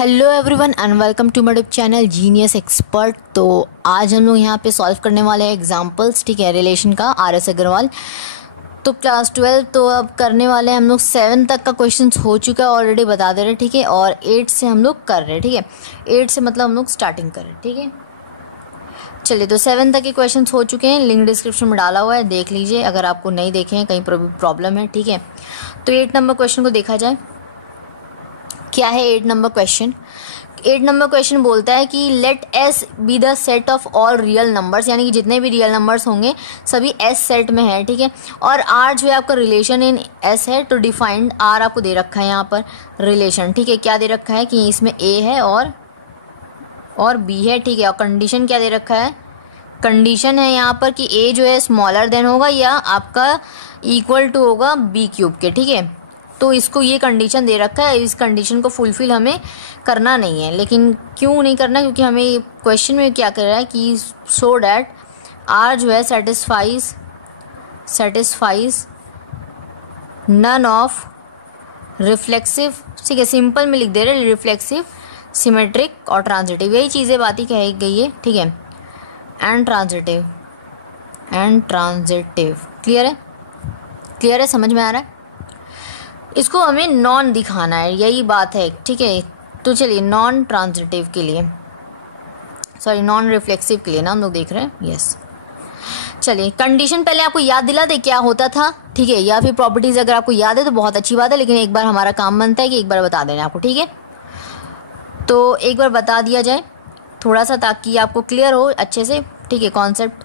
Hello everyone and welcome to my YouTube channel genius expert. तो आज हम लोग यहाँ पे सॉल्व करने वाले हैं एग्जांपल्स, ठीक है, रिलेशन का आर.एस. अग्रवाल। तो क्लास 12 तो अब करने वाले हैं हम लोग। 7 तक का क्वेश्चंस हो चुका है ऑलरेडी, बता दे रहे, ठीक है। और 8 से हम लोग कर रहे हैं, ठीक है। 8 से मतलब हम लोग स्टार्टिंग कर रहे हैं, ठीक है। चलिए, तो 7 तक के क्वेश्चंस हो चुके हैं, लिंक डिस्क्रिप्शन में डाला हुआ है, देख लीजिए अगर आपको नहीं देखे हैं, कहीं प्रॉब्लम है, ठीक है। तो 8 नंबर क्वेश्चन को देखा जाए, क्या है 8 नंबर क्वेश्चन। 8 नंबर क्वेश्चन बोलता है कि let S be the set of all real numbers, यानी कि जितने भी रियल नंबर्स होंगे सभी एस सेट में है, ठीक है। और आर जो है आपका रिलेशन इन एस है, तो डिफाइंड आर आपको दे रखा है यहाँ पर रिलेशन, ठीक है। क्या दे रखा है कि इसमें ए है और बी है, ठीक है। और कंडीशन क्या दे रखा है, कंडीशन है यहाँ पर कि ए जो है स्मॉलर देन होगा या आपका इक्वल टू होगा बी क्यूब के, ठीक है। तो इसको ये कंडीशन दे रखा है, इस कंडीशन को फुलफिल हमें करना नहीं है। लेकिन क्यों नहीं करना, क्योंकि हमें क्वेश्चन में क्या कर रहा है कि सो डैट आर जो है सेटिस्फाइज नन ऑफ रिफ्लेक्सिव, ठीक है, सिंपल में लिख दे रहे, रिफ्लेक्सिव, सिमेट्रिक और ट्रांजिटिव, यही चीज़ें बातें कही गई है, ठीक है। एंड ट्रांजिटिव क्लियर है, समझ में आ रहा है। इसको हमें नॉन दिखाना है, यही बात है, ठीक है। तो चलिए नॉन ट्रांजिटिव के लिए, सॉरी नॉन रिफ्लेक्सिव के लिए ना हम लोग देख रहे हैं, यस। चलिए कंडीशन पहले आपको याद दिला दे क्या होता था, ठीक है, या फिर प्रॉपर्टीज अगर आपको याद है तो बहुत अच्छी बात है, लेकिन एक बार हमारा काम बनता है कि एक बार बता देना आपको, ठीक है। तो एक बार बता दिया जाए थोड़ा सा, ताकि आपको क्लियर हो अच्छे से, ठीक है, कॉन्सेप्ट।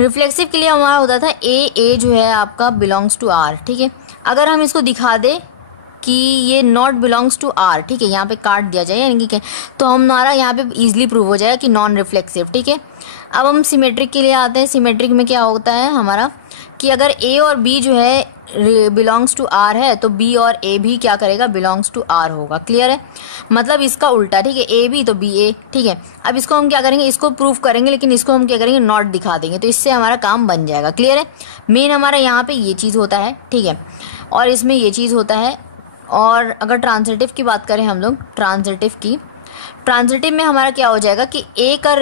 रिफ्लेक्सिव के लिए हमारा होता था ए जो है आपका बिलोंग्स टू आर, ठीक है। अगर हम इसको दिखा दे कि ये नॉट बिलोंग्स टू आर, ठीक है, यहाँ पे काट दिया जाए, यानी कि तो हमारा यहाँ पे इजीली प्रूव हो जाएगा कि नॉन रिफ्लेक्सिव, ठीक है। अब हम सिमेट्रिक के लिए आते हैं। सिमेट्रिक में क्या होता है हमारा कि अगर ए और बी जो है बिलोंग्स टू आर है, तो बी और ए भी क्या करेगा, बिलोंग्स टू आर होगा, क्लियर है। मतलब इसका उल्टा, ठीक है, ए बी तो बी ए, ठीक है। अब इसको हम क्या करेंगे, इसको प्रूफ करेंगे, लेकिन इसको हम क्या करेंगे, नॉट दिखा देंगे, तो इससे हमारा काम बन जाएगा, क्लियर है। मेन हमारा यहाँ पे ये चीज़ होता है, ठीक है, और इसमें ये चीज़ होता है। और अगर ट्रांजिटिव की बात करें हम लोग, ट्रांजिटिव में हमारा क्या हो जाएगा कि ए का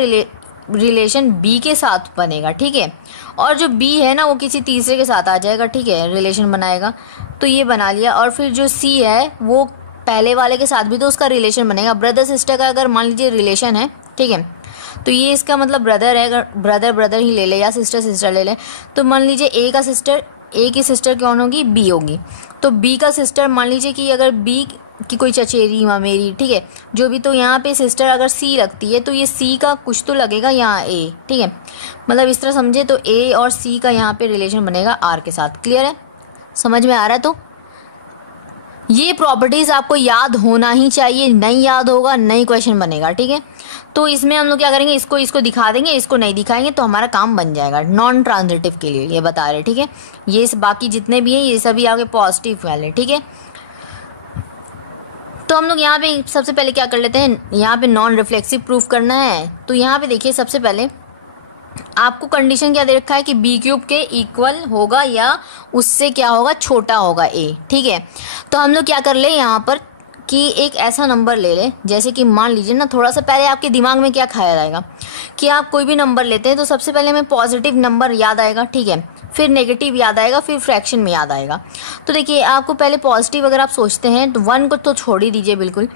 रिलेशन बी के साथ बनेगा, ठीक है, और जो बी है ना वो किसी तीसरे के साथ आ जाएगा, ठीक है, रिलेशन बनाएगा, तो ये बना लिया। और फिर जो सी है वो पहले वाले के साथ भी तो उसका रिलेशन बनेगा। ब्रदर सिस्टर का अगर मान लीजिए रिलेशन है, ठीक है, तो ये इसका मतलब ब्रदर है, अगर ब्रदर ही ले ले या सिस्टर ले ले, तो मान लीजिए ए की सिस्टर कौन होगी, बी होगी। तो बी का सिस्टर मान लीजिए कि अगर बी की कोई चचेरी मामेरी, ठीक है, जो भी, तो यहाँ पे सिस्टर अगर सी लगती है तो ये सी का कुछ तो लगेगा यहाँ ए, ठीक है, मतलब इस तरह समझे। तो ए और सी का यहाँ पे रिलेशन बनेगा आर के साथ, क्लियर है, समझ में आ रहा है। तो ये प्रॉपर्टीज आपको याद होना ही चाहिए, नहीं याद होगा नहीं क्वेश्चन बनेगा, ठीक है। तो इसमें हम लोग क्या करेंगे, इसको दिखा देंगे, इसको नहीं दिखाएंगे, तो हमारा काम बन जाएगा। नॉन ट्रांजिटिव के लिए ये बता रहे, ठीक है। ये बाकी जितने भी हैं ये सभी आगे पॉजिटिव वाले, ठीक है। तो हम लोग यहाँ पे सबसे पहले क्या कर लेते हैं, यहाँ पे नॉन रिफ्लेक्सिव प्रूफ करना है। तो यहाँ पे देखिए सबसे पहले आपको कंडीशन क्या दे रखा है कि बी क्यूब के इक्वल होगा या उससे क्या होगा, छोटा होगा ए, ठीक है। तो हम लोग क्या कर ले यहाँ पर कि एक ऐसा नंबर ले ले, जैसे कि मान लीजिए ना, थोड़ा सा पहले आपके दिमाग में क्या खाया जाएगा कि आप कोई भी नंबर लेते हैं तो सबसे पहले हमें पॉजिटिव नंबर याद आएगा, ठीक है, फिर नेगेटिव याद आएगा, फिर फ्रैक्शन में याद आएगा। तो देखिए आपको पहले पॉजिटिव अगर आप सोचते हैं तो 1 को तो छोड़ ही दीजिए बिल्कुल,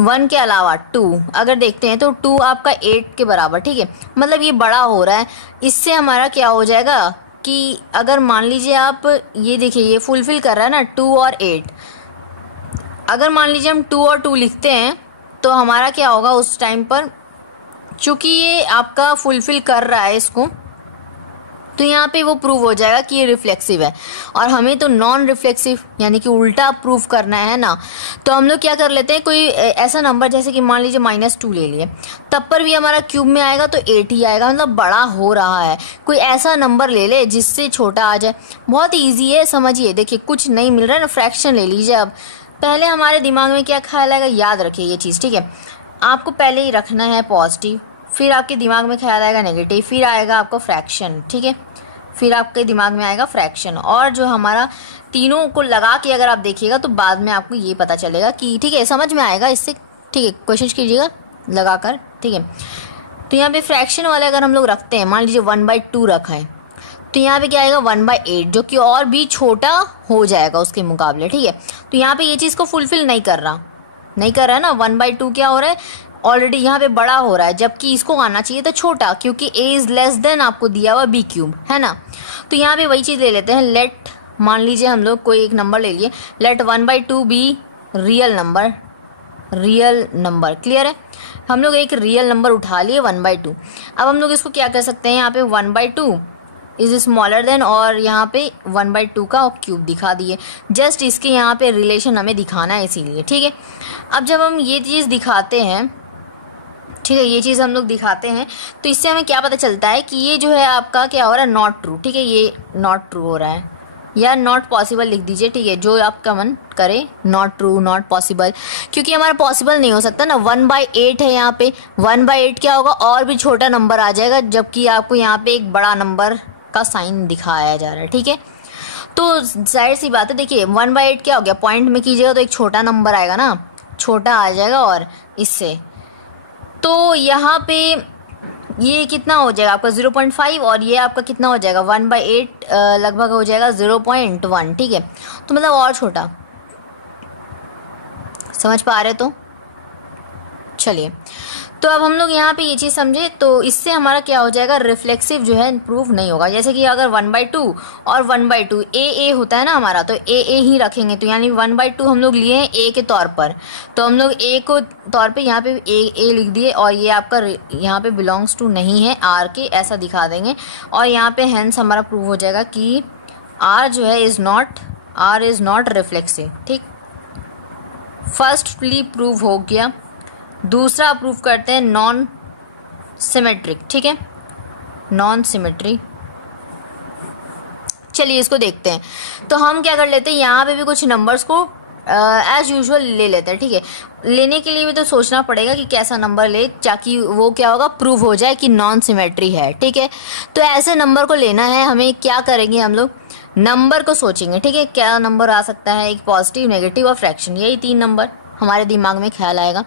1 के अलावा 2 अगर देखते हैं तो 2 आपका 8 के बराबर, ठीक है, मतलब ये बड़ा हो रहा है। इससे हमारा क्या हो जाएगा कि अगर मान लीजिए आप ये देखिए ये फुलफिल कर रहा है ना 2 और 8, अगर मान लीजिए हम 2 और 2 लिखते हैं तो हमारा क्या होगा उस टाइम पर, चूंकि ये आपका फुलफिल कर रहा है इसको, तो यहाँ पे वो प्रूव हो जाएगा कि ये रिफ्लेक्सिव है। और हमें तो नॉन रिफ्लेक्सिव यानी कि उल्टा प्रूव करना है ना, तो हम लोग क्या कर लेते हैं, कोई ऐसा नंबर जैसे कि मान लीजिए -2 ले लिए, तब पर भी हमारा क्यूब में आएगा तो 8 ही आएगा, मतलब बड़ा हो रहा है। कोई ऐसा नंबर ले ले जिससे छोटा आ जाए, बहुत ईजी है, समझिए। देखिए कुछ नहीं मिल रहा है ना, फ्रैक्शन ले लीजिए। अब पहले हमारे दिमाग में क्या ख्याल आएगा, याद रखिए ये चीज़, ठीक है। आपको पहले ही रखना है पॉजिटिव, फिर आपके दिमाग में ख्याल आएगा नेगेटिव, फिर आएगा आपका फ्रैक्शन, ठीक है, फिर आपके दिमाग में आएगा फ्रैक्शन। और जो हमारा तीनों को लगा के अगर आप देखिएगा तो बाद में आपको ये पता चलेगा कि ठीक है, समझ में आएगा, इससे ठीक है, क्वेश्चन कीजिएगा लगाकर, ठीक है। तो यहाँ पे फ्रैक्शन वाले अगर हम लोग रखते हैं, मान लीजिए 1/2 रखा है, तो यहाँ पे क्या आएगा 1/8, जो कि और भी छोटा हो जाएगा उसके मुकाबले, ठीक है। तो यहाँ पे ये चीज़ को फुलफिल नहीं कर रहा है ना। 1/2 क्या हो रहा है, ऑलरेडी यहाँ पे बड़ा हो रहा है, जबकि इसको आना चाहिए था छोटा, क्योंकि a इज लेस देन आपको दिया हुआ b³ है ना। तो यहाँ पे वही चीज़ ले लेते हैं। लेट, मान लीजिए हम लोग कोई एक नंबर ले लिए, let 1/2 be real number, clear है। हम लोग एक रियल नंबर उठा लिए 1/2। अब हम लोग इसको क्या कर सकते हैं, यहाँ पे 1/2 इज स्मॉलर देन, और यहाँ पे 1/2 का क्यूब दिखा दिए। जस्ट इसके यहाँ पे रिलेशन हमें दिखाना है, इसीलिए, ठीक है। अब जब हम ये चीज़ दिखाते हैं, ठीक है, ये चीज़ हम लोग दिखाते हैं, तो इससे हमें क्या पता चलता है कि ये जो है आपका क्या हो रहा है, नॉट ट्रू, ठीक है, ये नॉट ट्रू हो रहा है, या नॉट पॉसिबल लिख दीजिए, ठीक है, जो आपका मन करे, नॉट ट्रू, नॉट पॉसिबल, क्योंकि हमारा पॉसिबल नहीं हो सकता ना। 1/8 है यहाँ पे, 1/8 क्या होगा, और भी छोटा नंबर आ जाएगा, जबकि आपको यहाँ पे एक बड़ा नंबर का साइन दिखाया जा रहा है, ठीक है। तो जाहिर सी बात है, देखिए 1/8 क्या हो गया, पॉइंट में कीजिएगा तो एक छोटा नंबर आएगा ना, छोटा आ जाएगा, और इससे तो यहाँ पे ये कितना हो जाएगा आपका 0.5, और ये आपका कितना हो जाएगा 1/8 लगभग हो जाएगा 0.1, ठीक है। तो मतलब और छोटा, समझ पा रहे तो चलिए। तो अब हम लोग यहाँ पे ये चीज़ समझे, तो इससे हमारा क्या हो जाएगा, रिफ्लेक्सिव जो है प्रूफ नहीं होगा। जैसे कि अगर 1/2 और 1/2 ए होता है ना हमारा, तो ए ही रखेंगे, तो यानी 1/2 हम लोग लिए हैं ए के तौर पर, तो हम लोग ए को तौर पे यहाँ पे ए लिख दिए, और ये आपका यहाँ पे बिलोंग्स टू नहीं है आर के, ऐसा दिखा देंगे, और यहाँ पे हेंस हमारा प्रूव हो जाएगा कि आर जो है आर इज नॉट रिफ्लेक्सिव, ठीक। फर्स्टली प्रूव हो गया। दूसरा प्रूव करते हैं नॉन सिमेट्रिक, ठीक है, नॉन सिमेट्री। चलिए इसको देखते हैं। तो हम क्या कर लेते हैं, यहाँ पे भी कुछ नंबर्स को एज यूजुअल ले लेते हैं, ठीक है। लेने के लिए भी तो सोचना पड़ेगा कि कैसा नंबर ले, ताकि वो क्या होगा, प्रूव हो जाए कि नॉन सिमेट्री है, ठीक है। तो ऐसे नंबर को लेना है हमें। क्या करेंगे हम लोग, नंबर को सोचेंगे, ठीक है, क्या नंबर आ सकता है, एक पॉजिटिव, नेगेटिव और फ्रैक्शन, यही 3 नंबर हमारे दिमाग में ख्याल आएगा।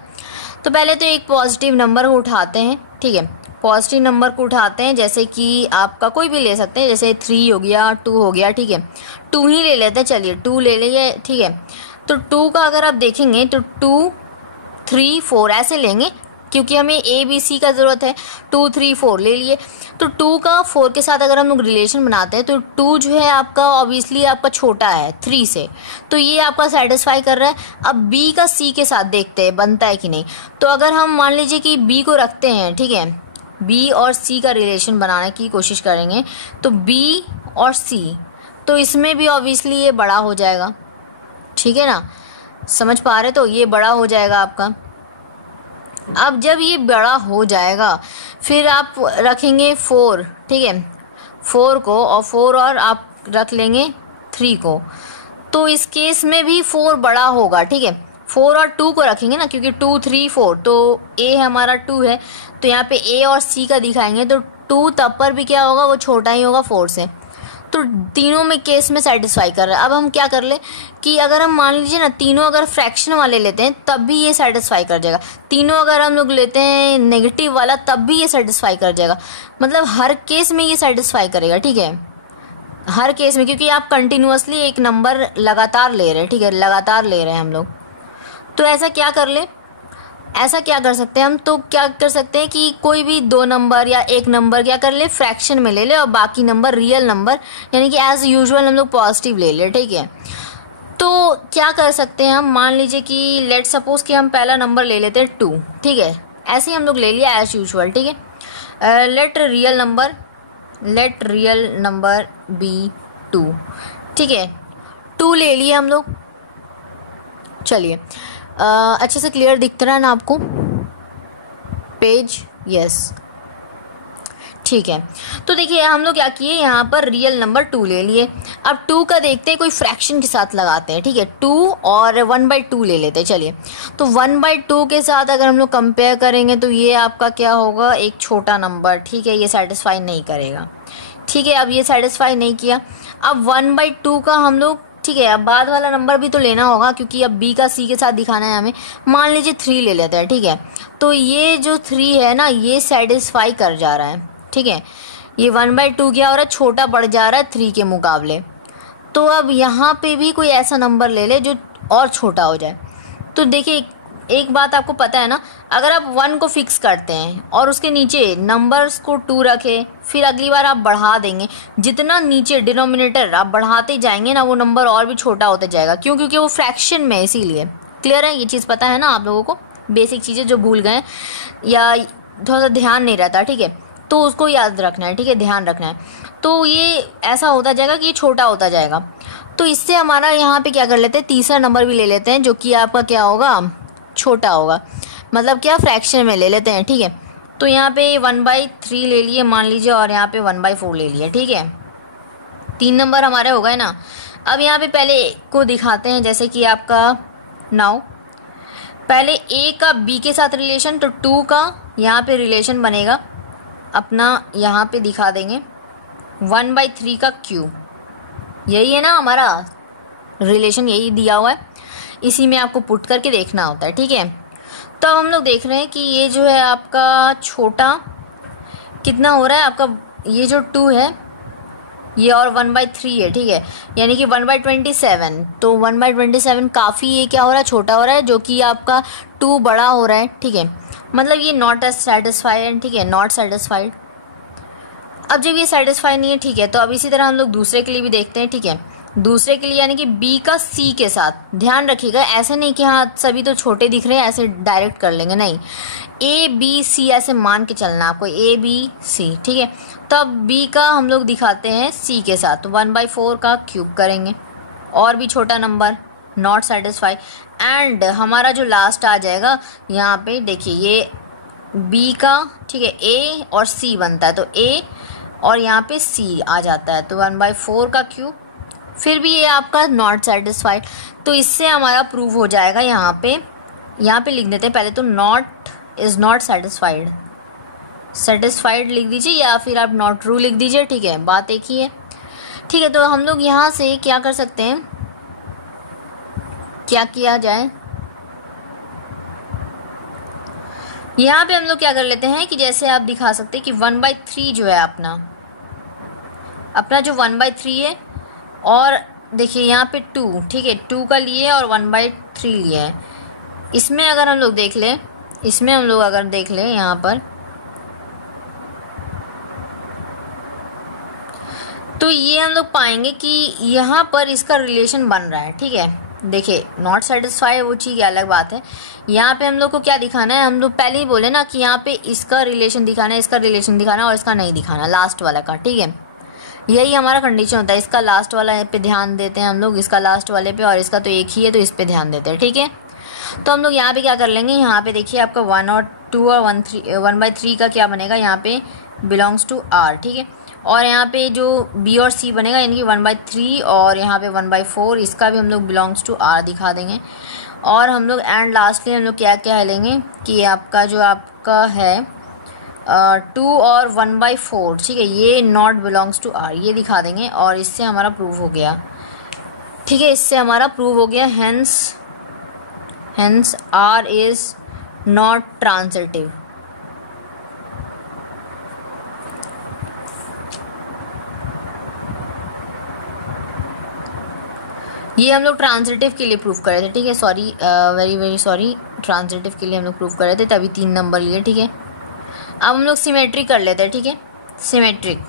तो पहले तो एक पॉजिटिव नंबर को उठाते हैं, ठीक है, पॉजिटिव नंबर को उठाते हैं, जैसे कि आपका कोई भी ले सकते हैं, जैसे 3 हो गया, 2 हो गया, ठीक है, 2 ही ले लेते हैं, चलिए 2 ले लिए, ठीक है। तो 2 का अगर आप देखेंगे तो 2, 3, 4 ऐसे लेंगे, क्योंकि हमें ए बी सी का ज़रूरत है। 2, 3, 4 ले लिए। तो 2 का 4 के साथ अगर हम लोग रिलेशन बनाते हैं, तो 2 जो है आपका ऑब्वियसली आपका छोटा है 3 से, तो ये आपका सेटिस्फाई कर रहा है। अब बी का सी के साथ देखते हैं बनता है कि नहीं। तो अगर हम मान लीजिए कि बी को रखते हैं, ठीक है, बी और सी का रिलेशन बनाने की कोशिश करेंगे, तो बी और सी, तो इसमें भी ऑब्वियसली ये बड़ा हो जाएगा, ठीक है ना, समझ पा रहे, तो ये बड़ा हो जाएगा आपका। अब जब ये बड़ा हो जाएगा, फिर आप रखेंगे 4, ठीक है, 4 को, और 4 और आप रख लेंगे 3 को, तो इस केस में भी 4 बड़ा होगा, ठीक है। 4 और 2 को रखेंगे ना, क्योंकि 2, 3, 4, तो ए हमारा 2 है, तो यहाँ पे ए और सी का दिखाएंगे, तो 2 तब पर भी क्या होगा, वो छोटा ही होगा 4 से। तो तीनों में केस में सेटिस्फाई कर रहा है। अब हम क्या कर ले कि अगर हम मान लीजिए ना, तीनों अगर फ्रैक्शन वाले लेते हैं तब भी ये सेटिस्फाई कर जाएगा, तीनों अगर हम लोग लेते हैं नेगेटिव वाला तब भी ये सेटिस्फाई कर जाएगा, मतलब हर केस में ये सेटिस्फाई करेगा, ठीक है, हर केस में, क्योंकि आप कंटिन्यूअसली एक नंबर लगातार ले रहे हैं, ठीक है, लगातार ले रहे हैं हम लोग। तो ऐसा क्या कर ले, ऐसा क्या कर सकते हैं हम, तो क्या कर सकते हैं कि कोई भी 2 नंबर या 1 नंबर क्या कर ले, फ्रैक्शन में ले ले, और बाकी नंबर रियल नंबर, यानी कि एज यूजुअल हम लोग पॉजिटिव ले ले, ठीक है। तो क्या कर सकते हैं हम, मान लीजिए कि लेट सपोज कि हम पहला नंबर ले लेते हैं 2, ठीक है, ऐसे ही हम लोग ले लिया एज यूजुअल, ठीक है। लेट रियल नंबर बी 2, ठीक है, 2 ले लिए हम लोग। चलिए अच्छे से क्लियर दिख रहा है ना आपको पेज, यस, ठीक है। तो देखिए हम लोग क्या किए, यहाँ पर रियल नंबर 2 ले लिए। अब 2 का देखते हैं कोई फ्रैक्शन के साथ लगाते हैं, ठीक है, 2 और 1/2 ले लेते हैं। चलिए, तो 1/2 के साथ अगर हम लोग कंपेयर करेंगे तो ये आपका क्या होगा, एक छोटा नंबर, ठीक है, ये सेटिस्फाई नहीं करेगा, ठीक है। अब ये सेटिस्फाई नहीं किया, अब 1/2 का हम लोग ठीक है, अब बाद वाला नंबर भी तो लेना होगा क्योंकि अब बी का सी के साथ दिखाना है हमें। मान लीजिए 3 ले लेते हैं, ठीक है। तो ये जो 3 है ना, ये सेटिस्फाई कर जा रहा है, ठीक है। ये 1/2 क्या हो रहा है, छोटा बढ़ जा रहा है 3 के मुकाबले। तो अब यहाँ पे भी कोई ऐसा नंबर ले ले जो और छोटा हो जाए। तो देखिए एक बात आपको पता है ना, अगर आप 1 को फिक्स करते हैं और उसके नीचे नंबर्स को 2 रखें, फिर अगली बार आप बढ़ा देंगे, जितना नीचे डिनोमिनेटर आप बढ़ाते जाएंगे ना, वो नंबर और भी छोटा होता जाएगा। क्यों? क्योंकि वो फ्रैक्शन में, इसीलिए। क्लियर है? ये चीज़ पता है ना आप लोगों को, बेसिक चीज़ें जो भूल गए या थोड़ा सा ध्यान नहीं रहता, ठीक है, तो उसको याद रखना है, ठीक है, ध्यान रखना है। तो ये ऐसा होता जाएगा कि ये छोटा होता जाएगा। तो इससे हमारा यहाँ पे क्या कर लेते हैं, तीसरा नंबर भी ले लेते हैं जो कि आपका क्या होगा, छोटा होगा, मतलब क्या, फ्रैक्शन में ले लेते हैं, ठीक है। तो यहाँ पे 1/3 ले लिए मान लीजिए, और यहाँ पे 1/4 ले लिया, ठीक है। 3 नंबर हमारे हो गए ना। अब यहाँ पे पहले को दिखाते हैं, जैसे कि आपका नाउ पहले ए का बी के साथ रिलेशन, तो 2 का यहाँ पे रिलेशन बनेगा अपना, यहाँ पे दिखा देंगे 1/3 का क्यूब। यही है ना हमारा रिलेशन, यही दिया हुआ है, इसी में आपको पुट करके देखना होता है, ठीक है। तो अब हम लोग देख रहे हैं कि ये जो है आपका छोटा कितना हो रहा है आपका, ये जो 2 है ये और 1/3 है, ठीक है, यानी कि 1/27। तो 1/27 काफ़ी ये क्या हो रहा है, छोटा हो रहा है, जो कि आपका 2 बड़ा हो रहा है, ठीक है। मतलब ये नॉट सेटिस्फाइड, ठीक है, नॉट सेटिस्फाइड। अब जब ये सेटिस्फाई नहीं है, ठीक है, तो अब इसी तरह हम लोग दूसरे के लिए भी देखते हैं, ठीक है। दूसरे के लिए यानी कि बी का सी के साथ, ध्यान रखिएगा ऐसे नहीं कि हाँ सभी तो छोटे दिख रहे हैं ऐसे डायरेक्ट कर लेंगे, नहीं, ए बी सी ऐसे मान के चलना आपको, ए बी सी, ठीक है। तो अब बी का हम लोग दिखाते हैं सी के साथ, तो 1/4 का क्यूब करेंगे, और भी छोटा नंबर, नॉट सेटिस्फाई। एंड हमारा जो लास्ट आ जाएगा यहाँ पे देखिए, ये बी का, ठीक है, ए और सी बनता है, तो ए और यहाँ पे सी आ जाता है, तो 1/4 का क्यूब, फिर भी ये आपका नॉट सेटिस्फाइड। तो इससे हमारा प्रूव हो जाएगा, यहाँ पे लिख देते हैं पहले तो, not is not satisfied, satisfied लिख दीजिए या फिर आप नॉट ट्रू लिख दीजिए, ठीक है, बात एक ही है, ठीक है। तो हम लोग यहाँ से क्या कर सकते हैं, क्या किया जाए, यहाँ पे हम लोग क्या कर लेते हैं कि जैसे आप दिखा सकते हैं कि 1/3 जो है अपना जो 1/3 है, और देखिए यहाँ पे 2, ठीक है, 2 का लिए और 1/3 लिया है। इसमें अगर हम लोग देख लें, यहाँ पर, तो ये हम लोग पाएंगे कि यहाँ पर इसका रिलेशन बन रहा है, ठीक है। देखिए नॉट सेटिस्फाई वो चीज़ अलग बात है, यहाँ पे हम लोग को क्या दिखाना है, हम लोग पहले ही बोले ना कि यहाँ पे इसका रिलेशन दिखाना है, इसका रिलेशन दिखाना और इसका नहीं दिखाना, लास्ट वाला का, ठीक है। यही हमारा कंडीशन होता है, इसका लास्ट वाला पे ध्यान देते हैं हम लोग, इसका लास्ट वाले पे, और इसका तो एक ही है तो इस पे ध्यान देते हैं, ठीक है। तो हम लोग यहाँ पे क्या कर लेंगे, यहाँ पे देखिए आपका 1 और 2 और 1/3 का क्या बनेगा, यहाँ पे बिलोंग्स टू आर, ठीक है। और यहाँ पे जो बी और सी बनेगा यानी कि 1/3 और यहाँ पे 1/4, इसका भी हम लोग बिलोंग्स टू आर दिखा देंगे। और हम लोग एंड लास्टली हम लोग क्या क्या लेंगे कि आपका जो आपका है 2 और 1/4, ठीक है, ये नॉट बिलोंग्स टू आर, ये दिखा देंगे, और इससे हमारा प्रूव हो गया, ठीक है, इससे हमारा प्रूव हो गया। Hence R is not transitive. ये हम लोग ट्रांजिटिव के लिए प्रूफ कर रहे थे, ठीक है, sorry, very very sorry, transitive के लिए हम लोग प्रूफ कर रहे थे, तभी 3 नंबर लिए, ठीक है। अब हम लोग सिमेट्रिक कर लेते हैं, ठीक है, सिमेट्रिक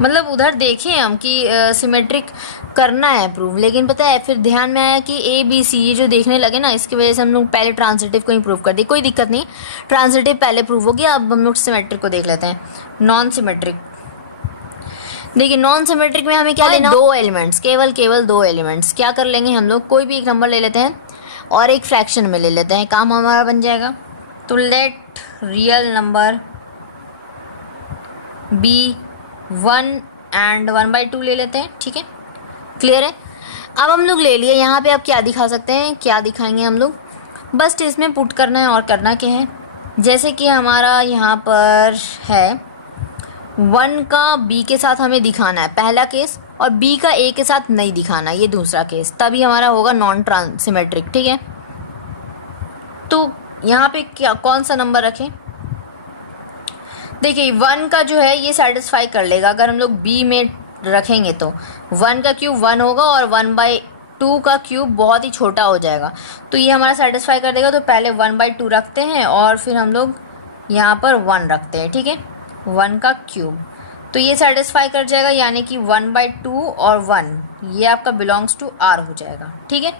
मतलब उधर देखें हम कि सिमेट्रिक करना है प्रूव, लेकिन पता है फिर ध्यान में आया कि ए बी सी ये जो देखने लगे ना, इसकी वजह से हम लोग पहले ट्रांजिटिव को ही प्रूव कर दिए, कोई दिक्कत नहीं, ट्रांजिटिव पहले प्रूव हो गया। अब हम लोग सिमेट्रिक को देख लेते हैं, नॉन सिमेट्रिक। देखिए नॉन सिमेट्रिक में हमें क्या लेना, 2 एलिमेंट्स, केवल 2 एलिमेंट्स। क्या कर लेंगे हम लोग, कोई भी एक नंबर ले लेते हैं और एक फ्रैक्शन में ले लेते हैं, काम हमारा बन जाएगा। तो let real number be 1 and 1/2 ले लेते हैं, ठीक है, क्लियर है। अब हम लोग ले लिए, यहाँ पे अब क्या दिखा सकते हैं, क्या दिखाएंगे हम लोग, बस इसमें पुट करना है, और करना क्या है, जैसे कि हमारा यहाँ पर है 1 का बी के साथ हमें दिखाना है, पहला केस और बी का ए के साथ नहीं दिखाना, ये दूसरा केस, तभी हमारा होगा नॉन सिमेट्रिक। ठीक है, तो यहाँ पे क्या कौन सा नंबर रखें? देखिए 1 का जो है ये सेटिस्फाई कर लेगा, अगर हम लोग बी में रखेंगे तो 1 का क्यूब 1 होगा और 1/2 का क्यूब बहुत ही छोटा हो जाएगा, तो ये हमारा सेटिस्फाई कर देगा। तो पहले 1/2 रखते हैं और फिर हम लोग यहाँ पर 1 रखते हैं। ठीक है, 1 का क्यूब, तो ये सेटिस्फाई कर जाएगा, यानी कि 1/2 और 1 ये आपका बिलोंग्स टू आर हो जाएगा। ठीक है,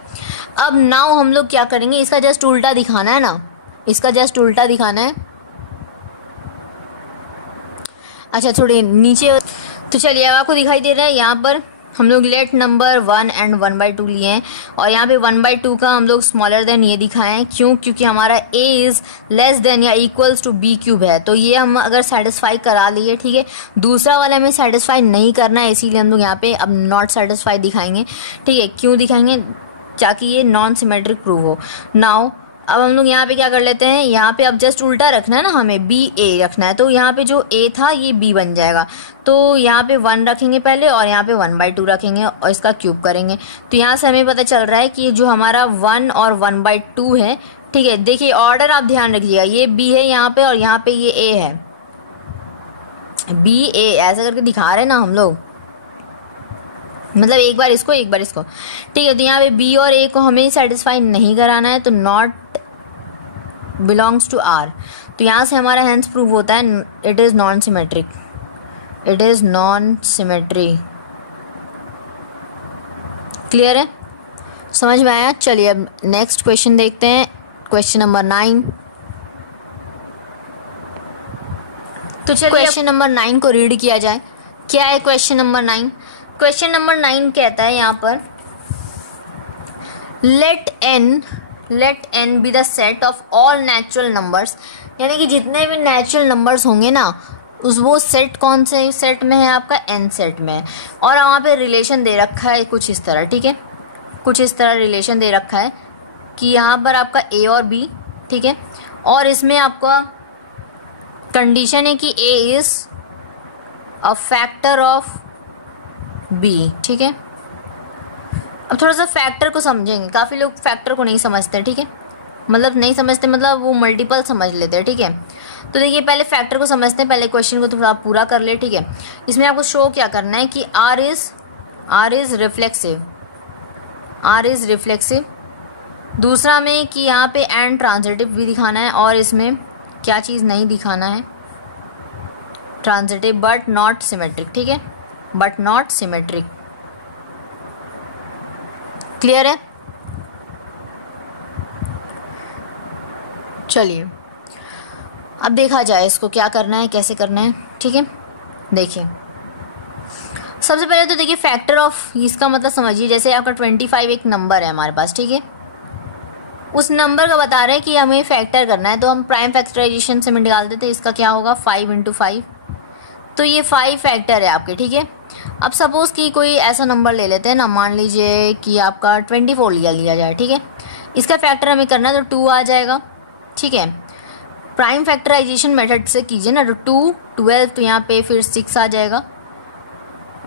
अब नाउ हम लोग क्या करेंगे, इसका जस्ट उल्टा दिखाना है ना, इसका जस्ट उल्टा दिखाना है। अच्छा थोड़े नीचे, तो चलिए अब आपको दिखाई दे रहा है, यहाँ पर हम लोग लेट नंबर 1 एंड 1/2 लिए हैं और यहाँ पे 1/2 का हम लोग स्मॉलर देन ये दिखाए हैं। क्यों? क्योंकि हमारा a इज लेस देन या इक्वल्स टू b क्यूब है, तो ये हम अगर सेटिस्फाई करा लिए। ठीक है, दूसरा वाला हमें सेटिस्फाई नहीं करना है, इसीलिए हम लोग यहाँ पे अब नॉट सेटिस्फाई दिखाएंगे। ठीक है, क्यों दिखाएंगे? ताकि ये नॉन सिमेट्रिक प्रूव हो। नाउ अब हम लोग यहाँ पे क्या कर लेते हैं, यहाँ पे अब जस्ट उल्टा रखना है ना, हमें बी ए रखना है, तो यहाँ पे जो ए था ये बी बन जाएगा, तो यहाँ पे 1 रखेंगे पहले और यहाँ पे 1/2 रखेंगे और इसका क्यूब करेंगे। तो यहाँ से हमें पता चल रहा है कि जो हमारा 1 और 1/2 है। ठीक है, देखिए ऑर्डर आप ध्यान रखिएगा, ये बी है यहाँ पे और यहाँ पे ये ए है, बी ए ऐसा करके दिखा रहे हैं ना हम लोग, मतलब एक बार इसको एक बार इसको। ठीक है, तो यहाँ पे बी और ए को हमें सेटिस्फाई नहीं कराना है, तो नॉट बिलोंग्स टू आर, तो यहाँ से हमारा हैंस प्रूव होता है it is non symmetric, it is non symmetry. Clear है, समझ में आया? चलिए अब नेक्स्ट क्वेश्चन देखते हैं, क्वेश्चन नंबर 9। तो चलिए क्वेश्चन नंबर 9 को रीड किया जाए। क्या है क्वेश्चन नंबर 9? क्वेश्चन नंबर 9 कहता है यहाँ पर let n be the set of all natural numbers, यानी कि जितने भी नेचुरल नंबर्स होंगे ना, उस वो सेट कौन से सेट में है? आपका n सेट में है, और वहाँ पे रिलेशन दे रखा है कुछ इस तरह। ठीक है, कुछ इस तरह रिलेशन दे रखा है कि यहाँ पर आपका a और b, ठीक है, और इसमें आपका कंडीशन है कि a is a factor of b। ठीक है, अब थोड़ा सा फैक्टर को समझेंगे, काफ़ी लोग फैक्टर को नहीं समझते। ठीक है, मतलब नहीं समझते, मतलब वो मल्टीपल समझ लेते हैं। ठीक है, तो देखिए पहले फैक्टर को समझते हैं, पहले क्वेश्चन को थोड़ा पूरा कर ले। ठीक है, इसमें आपको शो क्या करना है कि R इज रिफ्लेक्सिव, दूसरा में कि यहाँ पे एंड ट्रांजिटिव भी दिखाना है, और इसमें क्या चीज़ नहीं दिखाना है? Transitive but not symmetric. ठीक है, बट नॉट सिमेट्रिक। क्लियर है? चलिए अब देखा जाए इसको क्या करना है, कैसे करना है। ठीक है, देखिए सबसे पहले तो देखिए फैक्टर ऑफ, इसका मतलब समझिए जैसे आपका 25 एक नंबर है हमारे पास। ठीक है, उस नंबर का बता रहे हैं कि हमें फैक्टर करना है, तो हम प्राइम फैक्टराइजेशन से निकाल देते हैं, इसका क्या होगा 5 × 5, तो ये 5 फैक्टर है आपके। ठीक है, अब सपोज कि कोई ऐसा नंबर ले लेते हैं ना, मान लीजिए कि आपका 24 लिया जाए। ठीक है, इसका फैक्टर हमें करना है, तो 2 आ जाएगा। ठीक है, प्राइम फैक्टराइजेशन मेथड से कीजिए ना, तो 2 12, तो यहाँ पे फिर 6 आ जाएगा।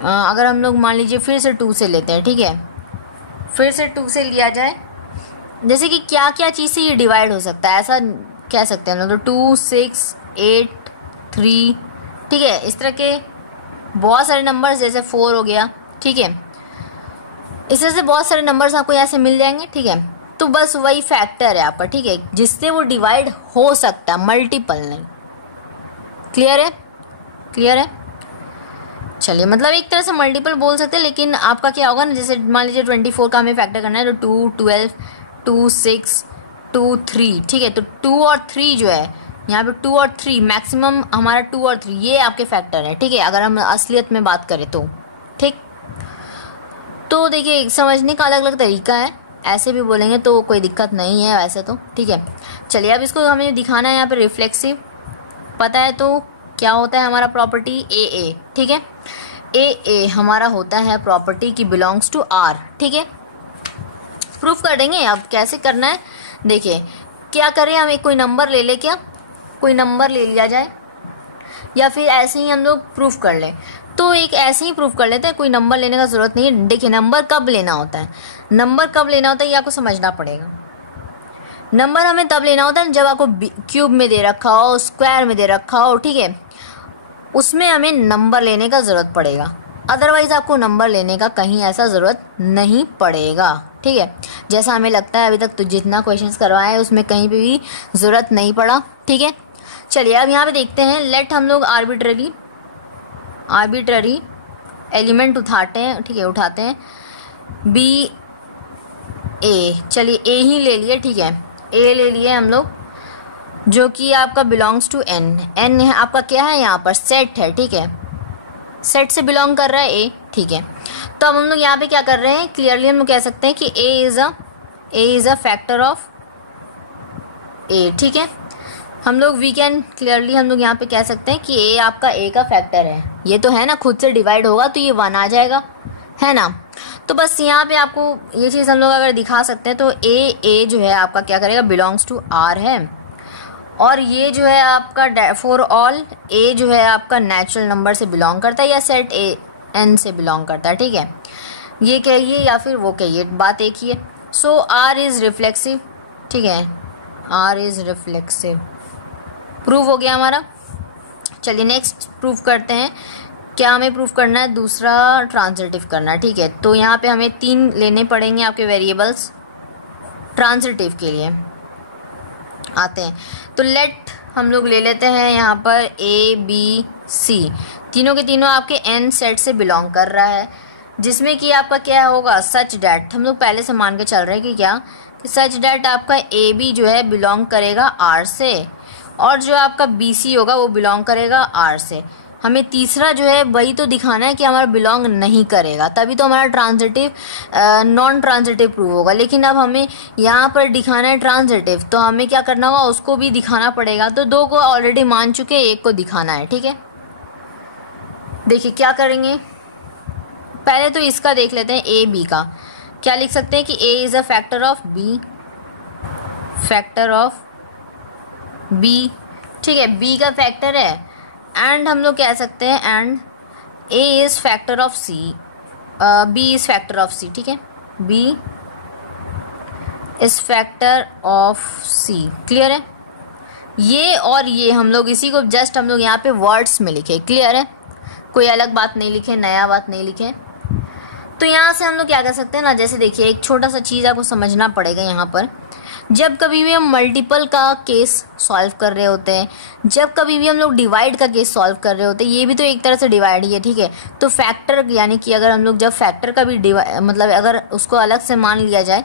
अगर हम लोग मान लीजिए फिर से 2 से लेते हैं। ठीक है, फिर से 2 से लिया जाए, जैसे कि क्या क्या चीज़ से ये डिवाइड हो सकता है, ऐसा कह सकते हैं ना, तो 2 6 8 3। ठीक है, इस तरह के बहुत सारे नंबर्स, जैसे 4 हो गया। ठीक है, इस तरह से बहुत सारे नंबर्स आपको यहाँ से मिल जाएंगे। ठीक है, तो बस वही फैक्टर है आपका। ठीक है, जिससे वो डिवाइड हो सकता है, मल्टीपल नहीं। क्लियर है? क्लियर है? चलिए, मतलब एक तरह से मल्टीपल बोल सकते हैं, लेकिन आपका क्या होगा ना, जैसे मान लीजिए 24 का हमें फैक्टर करना है, तो 2 12 2 6 2 3। ठीक है, तो 2 और 3 जो है यहाँ पे 2 और 3 मैक्सिमम हमारा 2 और 3 ये आपके फैक्टर है। ठीक है, अगर हम असलियत में बात करें तो। ठीक, तो देखिए समझने का अलग अलग तरीका है, ऐसे भी बोलेंगे तो कोई दिक्कत नहीं है वैसे तो। ठीक है, चलिए अब इसको हमें दिखाना है यहाँ पे रिफ्लेक्सिव, पता है तो क्या होता है हमारा प्रॉपर्टी ए। ठीक है, ए हमारा होता है प्रॉपर्टी की बिलोंग्स टू आर। ठीक है, प्रूफ कर देंगे। अब कैसे करना है देखिए, क्या करें, हम एक कोई नंबर ले ले, क्या कोई नंबर ले लिया जाए, या फिर ऐसे ही हम लोग प्रूफ कर लें। तो एक ऐसे ही प्रूफ कर लेते हैं, कोई नंबर लेने का जरूरत नहीं है। देखिए नंबर कब लेना होता है, नंबर कब लेना होता है ये आपको समझना पड़ेगा। नंबर हमें तब लेना होता है जब आपको क्यूब में दे रखा हो, स्क्वायर में दे रखा हो, ठीक है, उसमें हमें नंबर लेने का ज़रूरत पड़ेगा। अदरवाइज आपको नंबर लेने का कहीं ऐसा ज़रूरत नहीं पड़ेगा, ठीक है। जैसा हमें लगता है अभी तक तो जितना क्वेश्चंस करवाए उसमें कहीं पे भी ज़रूरत नहीं पड़ा, ठीक है। चलिए अब यहाँ पे देखते हैं, लेट हम लोग आर्बिट्ररी एलिमेंट उठाते हैं, ठीक है, उठाते हैं बी ए, चलिए ए ही ले लिए, ठीक है, ए ले लिए हम लोग, जो कि आपका बिलोंग्स टू एन। एन है आपका क्या है, यहाँ पर सेट है, ठीक है, सेट से बिलोंग कर रहा है ए, ठीक है। तो अब हम लोग यहाँ पे क्या कर रहे हैं, क्लियरली हम लोग कह सकते हैं कि A is a factor of ए, ठीक है। हम लोग वी कैन क्लियरली हम लोग यहाँ पे कह सकते हैं कि ए आपका ए का फैक्टर है। ये तो है ना, खुद से डिवाइड होगा तो ये 1 आ जाएगा, है ना। तो बस यहाँ पे आपको ये चीज़ हम लोग अगर दिखा सकते हैं तो ए जो है आपका क्या करेगा, बिलोंग्स टू आर है, और ये जो है आपका फॉर ऑल ए जो है आपका नेचुरल नंबर से बिलोंग करता है या सेट ए एन से बिलोंग करता है, ठीक है। ये कहिए या फिर वो कहिए, बात एक ही है। सो आर इज रिफ्लेक्सिव, ठीक है, आर इज रिफ्लेक्सिव प्रूव हो गया हमारा। चलिए नेक्स्ट प्रूफ करते हैं, क्या हमें प्रूफ करना है, दूसरा ट्रांजिटिव करना है, ठीक है। तो यहाँ पे हमें 3 लेने पड़ेंगे आपके वेरिएबल्स ट्रांजिटिव के लिए आते हैं। तो लेट हम लोग ले लेते हैं यहाँ पर ए बी सी, तीनों के तीनों आपके एन सेट से बिलोंग कर रहा है, जिसमें कि आपका क्या होगा, सच डैट हम लोग पहले से मान के चल रहे हैं कि क्या, कि सच डैट आपका ए बी जो है बिलोंग करेगा आर से, और जो आपका बी सी होगा वो बिलोंग करेगा आर से। हमें तीसरा जो है वही तो दिखाना है कि हमारा बिलोंग नहीं करेगा, तभी तो हमारा ट्रांजिटिव नॉन ट्रांजिटिव प्रूव होगा। लेकिन अब हमें यहाँ पर दिखाना है ट्रांजिटिव, तो हमें क्या करना होगा, उसको भी दिखाना पड़ेगा। तो 2 को ऑलरेडी मान चुके, 1 को दिखाना है, ठीक है। देखिए क्या करेंगे, पहले तो इसका देख लेते हैं, ए बी का क्या लिख सकते हैं कि A is a factor of B, ठीक है, बी का फैक्टर है, एंड हम लोग कह सकते हैं and A is factor of C, B is factor of C, ठीक है, B is factor of C. Clear है, ये और ये हम लोग इसी को जस्ट हम लोग यहाँ पे वर्ड्स में लिखे, क्लियर है, कोई अलग बात नहीं लिखे, नया बात नहीं लिखे। तो यहाँ से हम लोग क्या कर सकते हैं ना, जैसे देखिए एक छोटा सा चीज़ आपको समझना पड़ेगा यहाँ पर, जब कभी भी हम मल्टीपल का केस सॉल्व कर रहे होते हैं, जब कभी भी हम लोग डिवाइड का केस सॉल्व कर रहे होते हैं, ये भी तो एक तरह से डिवाइड ही है, ठीक है। तो फैक्टर यानी कि अगर हम लोग जब फैक्टर का भी मतलब अगर उसको अलग से मान लिया जाए,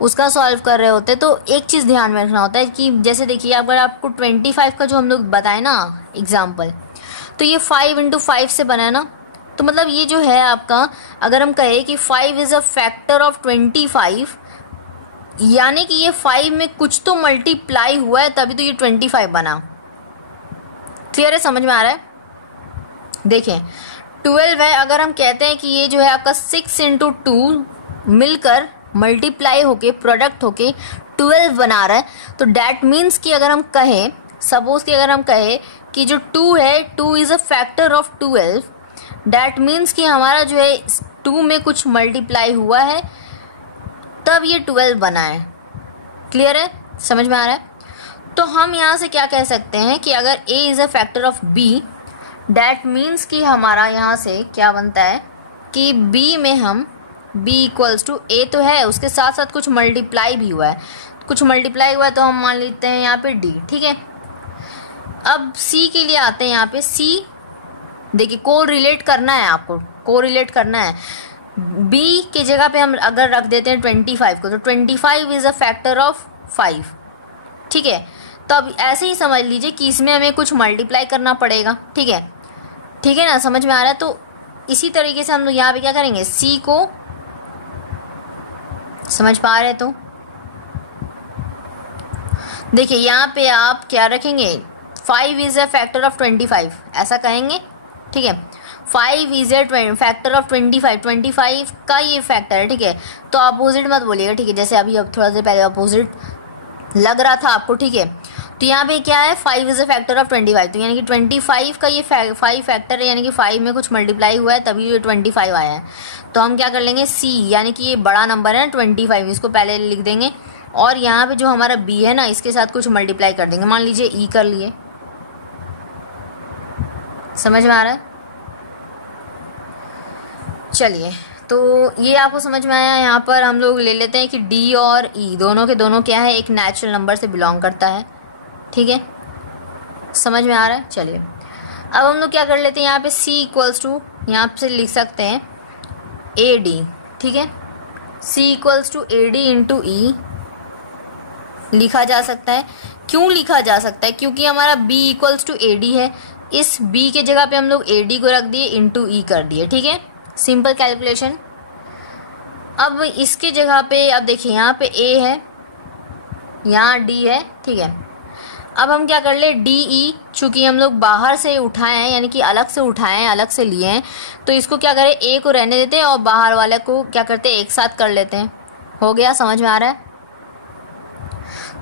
उसका सॉल्व कर रहे होते हैं, तो एक चीज़ ध्यान में रखना होता है कि जैसे देखिए अगर आपको 25 का जो हम लोग बताए ना एग्जाम्पल, तो ये 5 × 5 से बना है ना, तो मतलब ये जो है आपका, अगर हम कहें कि 5 इज अ फैक्टर ऑफ 25, यानी कि ये 5 में कुछ तो मल्टीप्लाई हुआ है तभी तो ये 25 बना। क्लियर है, समझ में आ रहा है। देखिए 12 है, अगर हम कहते हैं कि ये जो है आपका 6 × 2 मिलकर मल्टीप्लाई होके प्रोडक्ट होके 12 बना रहा है, तो डैट मीन्स कि अगर हम कहें, सपोज कि अगर हम कहें कि जो 2 है, 2 is a factor of 12, that means कि हमारा जो है 2 में कुछ मल्टीप्लाई हुआ है तब ये 12 बना है। क्लियर है, समझ में आ रहा है। तो हम यहाँ से क्या कह सकते हैं कि अगर a is a factor of b, that means कि हमारा यहाँ से क्या बनता है कि b में हम b इक्वल्स टू a तो है, उसके साथ साथ कुछ मल्टीप्लाई भी हुआ है, कुछ मल्टीप्लाई हुआ है तो हम मान लेते हैं यहाँ पे d, ठीक है। अब c के लिए आते हैं, यहाँ पे c देखिए को रिलेट करना है, आपको को रिलेट करना है। b के जगह पे हम अगर रख देते हैं 25 को, तो 25 इज अ फैक्टर ऑफ 5, ठीक है। तो अब ऐसे ही समझ लीजिए कि इसमें हमें कुछ मल्टीप्लाई करना पड़ेगा, ठीक है, ठीक है ना, समझ में आ रहा है। तो इसी तरीके से हम लोग यहाँ पे क्या करेंगे, c को समझ पा रहे, तो देखिए यहाँ पे आप क्या रखेंगे, 5 इज अ फैक्टर ऑफ 25 ऐसा कहेंगे, ठीक है। 5 इज ए फैक्टर ऑफ 25 का ये फैक्टर है, ठीक है। तो अपोजिट मत बोलिएगा, ठीक है, जैसे अभी अब थोड़ा देर पहले अपोजिट लग रहा था आपको, ठीक है। तो यहाँ पे क्या है, 5 इज अ फैक्टर ऑफ 25, तो यानी कि 25 का ये 5 फैक्टर है, यानी कि 5 में कुछ मल्टीप्लाई हुआ है तभी ये 25 आया है। तो हम क्या कर लेंगे, सी यानी कि ये बड़ा नंबर है ना 25, इसको पहले लिख देंगे और यहाँ पे जो हमारा बी है ना इसके साथ कुछ मल्टीप्लाई कर देंगे। मान लीजिए ई कर लिए, समझ में आ रहा है? चलिए, तो ये आपको समझ में आया। यहाँ पर हम लोग ले लेते हैं कि डी और ई दोनों के दोनों क्या है, एक नेचुरल नंबर से बिलोंग करता है। ठीक है, समझ में आ रहा है? चलिए, अब हम लोग क्या कर लेते हैं, यहाँ पे c इक्वल्स टू, यहाँ से लिख सकते हैं ए डी। ठीक है, c equals to A D into E लिखा जा सकता है। क्यों लिखा जा सकता है? क्योंकि हमारा b equals to A D है, इस b के जगह पे हम लोग ए डी को रख दिए, इंटू ई कर दिए। ठीक है, सिंपल कैलकुलेशन। अब इसके जगह पे अब देखिए, यहाँ पे a है, यहाँ d है। ठीक है, अब हम क्या कर ले, डी ई, चूंकि हम लोग बाहर से उठाए हैं यानी कि अलग से उठाए हैं, अलग से लिए हैं, तो इसको क्या करें, ए को रहने देते हैं और बाहर वाले को क्या करते हैं, एक साथ कर लेते हैं। हो गया, समझ में आ रहा है?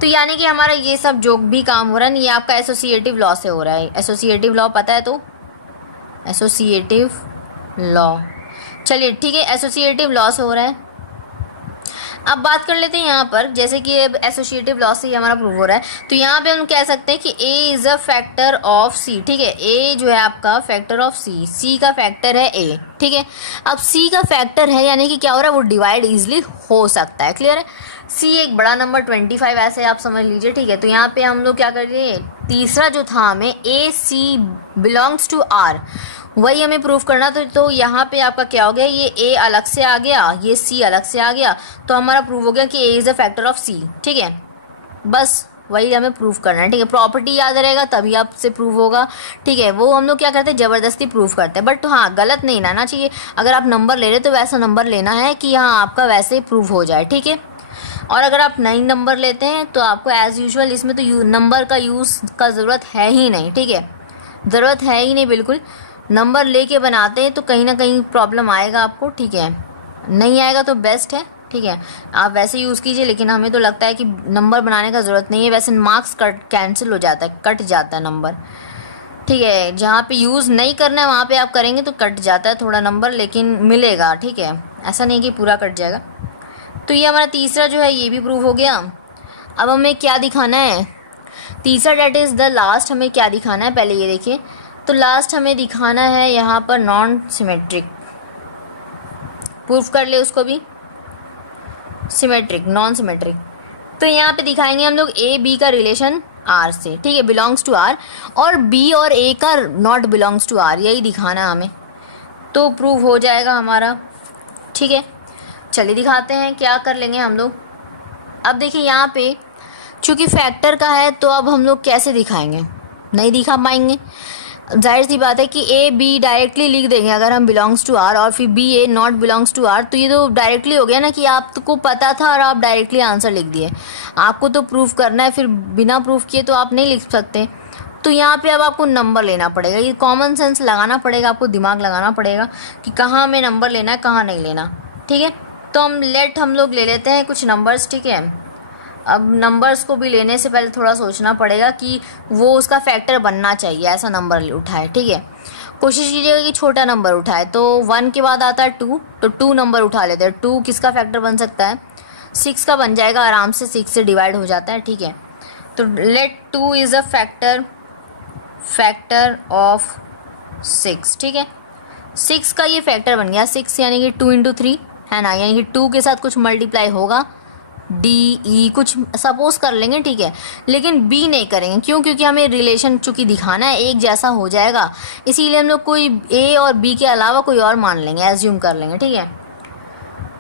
तो यानी कि हमारा ये सब जो भी काम हो रहा है ये आपका एसोसिएटिव लॉ से हो रहा है। एसोसिएटिव लॉ पता है? तो एसोसिएटिव लॉ, चलिए ठीक है, एसोसिएटिव लॉ से हो रहा है। अब बात कर लेते हैं यहाँ पर, जैसे कि एसोसिएटिव लॉ से हमारा प्रूव हो रहा है, तो यहाँ पे हम कह सकते हैं कि a is a factor of c। ठीक है, a जो है आपका फैक्टर ऑफ c का फैक्टर है a। ठीक है, अब c का फैक्टर है यानी कि क्या हो रहा है, वो डिवाइड इजिली हो सकता है। क्लियर है? c एक बड़ा नंबर 25 ऐसे आप समझ लीजिए। ठीक है, तो यहाँ पे हम लोग क्या कर रहे हैं, तीसरा जो था हमें a c belongs to r, वही हमें प्रूफ करना। तो यहाँ पे आपका क्या हो गया, ये a अलग से आ गया, ये c अलग से आ गया, तो हमारा प्रूव हो गया कि a is a factor of c। ठीक है, बस वही हमें प्रूफ करना है। ठीक है, प्रॉपर्टी याद रहेगा तभी आपसे प्रूव होगा। ठीक है, वो हम लोग क्या करते हैं, जबरदस्ती प्रूफ करते हैं, बट हाँ गलत नहीं लाना चाहिए। अगर आप नंबर ले रहे तो वैसा नंबर लेना है कि हाँ आपका वैसे प्रूव हो जाए। ठीक है, और अगर आप नई नंबर लेते हैं तो आपको एज यूजुअल इसमें तो नंबर का यूज का जरूरत है ही नहीं। ठीक है, जरूरत है ही नहीं बिल्कुल। नंबर लेके बनाते हैं तो कहीं ना कहीं प्रॉब्लम आएगा आपको। ठीक है, नहीं आएगा तो बेस्ट है। ठीक है, आप वैसे यूज़ कीजिए, लेकिन हमें तो लगता है कि नंबर बनाने का ज़रूरत नहीं है। वैसे मार्क्स कैंसिल हो जाता है, कट जाता है नंबर। ठीक है, जहाँ पे यूज़ नहीं करना है वहाँ पे आप करेंगे तो कट जाता है थोड़ा नंबर, लेकिन मिलेगा। ठीक है, ऐसा नहीं कि पूरा कट जाएगा। तो ये हमारा तीसरा जो है ये भी प्रूव हो गया। अब हमें क्या दिखाना है, तीसरा डेट इज़ द लास्ट, हमें क्या दिखाना है पहले ये देखिए। तो लास्ट हमें दिखाना है यहाँ पर नॉन सिमेट्रिक, प्रूफ कर ले उसको भी, सिमेट्रिक नॉन सिमेट्रिक। तो यहाँ पे दिखाएंगे हम लोग ए बी का रिलेशन आर से। ठीक है, बिलोंग्स टू आर, और बी और ए का नॉट बिलोंग्स टू आर, यही दिखाना है हमें, तो प्रूव हो जाएगा हमारा। ठीक है, चलिए दिखाते हैं क्या कर लेंगे हम लोग। अब देखिए यहाँ पे चूंकि फैक्टर का है तो अब हम लोग कैसे दिखाएंगे, नहीं दिखा पाएंगे। जाहिर सी बात है कि ए बी डायरेक्टली लिख देंगे अगर हम बिलोंग्स टू आर, और फिर B A not belongs to R, तो ये तो डायरेक्टली हो गया ना कि आपको पता था और आप डायरेक्टली आंसर लिख दिए। आपको तो प्रूफ करना है, फिर बिना प्रूफ किए तो आप नहीं लिख सकते। तो यहाँ पे अब आपको नंबर लेना पड़ेगा, ये कॉमन सेंस लगाना पड़ेगा, आपको दिमाग लगाना पड़ेगा कि कहाँ हमें नंबर लेना है कहाँ नहीं लेना। ठीक है, तो हम लोग ले लेते हैं कुछ नंबर्स। ठीक है, अब नंबर्स को भी लेने से पहले थोड़ा सोचना पड़ेगा कि वो उसका फैक्टर बनना चाहिए, ऐसा नंबर उठाए। ठीक है, कोशिश कीजिएगा कि छोटा नंबर उठाए। तो 1 के बाद आता है 2, तो 2 नंबर उठा लेते हैं। 2 किसका फैक्टर बन सकता है, 6 का बन जाएगा आराम से, 6 से डिवाइड हो जाता है। ठीक है, तो let 2 is a factor of 6। ठीक है, 6 का ये फैक्टर बन गया, 6 यानी कि 2 इंटू 3 है ना, यानी कि 2 के साथ कुछ मल्टीप्लाई होगा, डी ई कुछ सपोज कर लेंगे। ठीक है, लेकिन बी नहीं करेंगे, क्यों? क्योंकि हमें रिलेशन चूंकि दिखाना है एक जैसा हो जाएगा, इसीलिए हम लोग कोई ए और बी के अलावा कोई और मान लेंगे, एज्यूम कर लेंगे। ठीक है,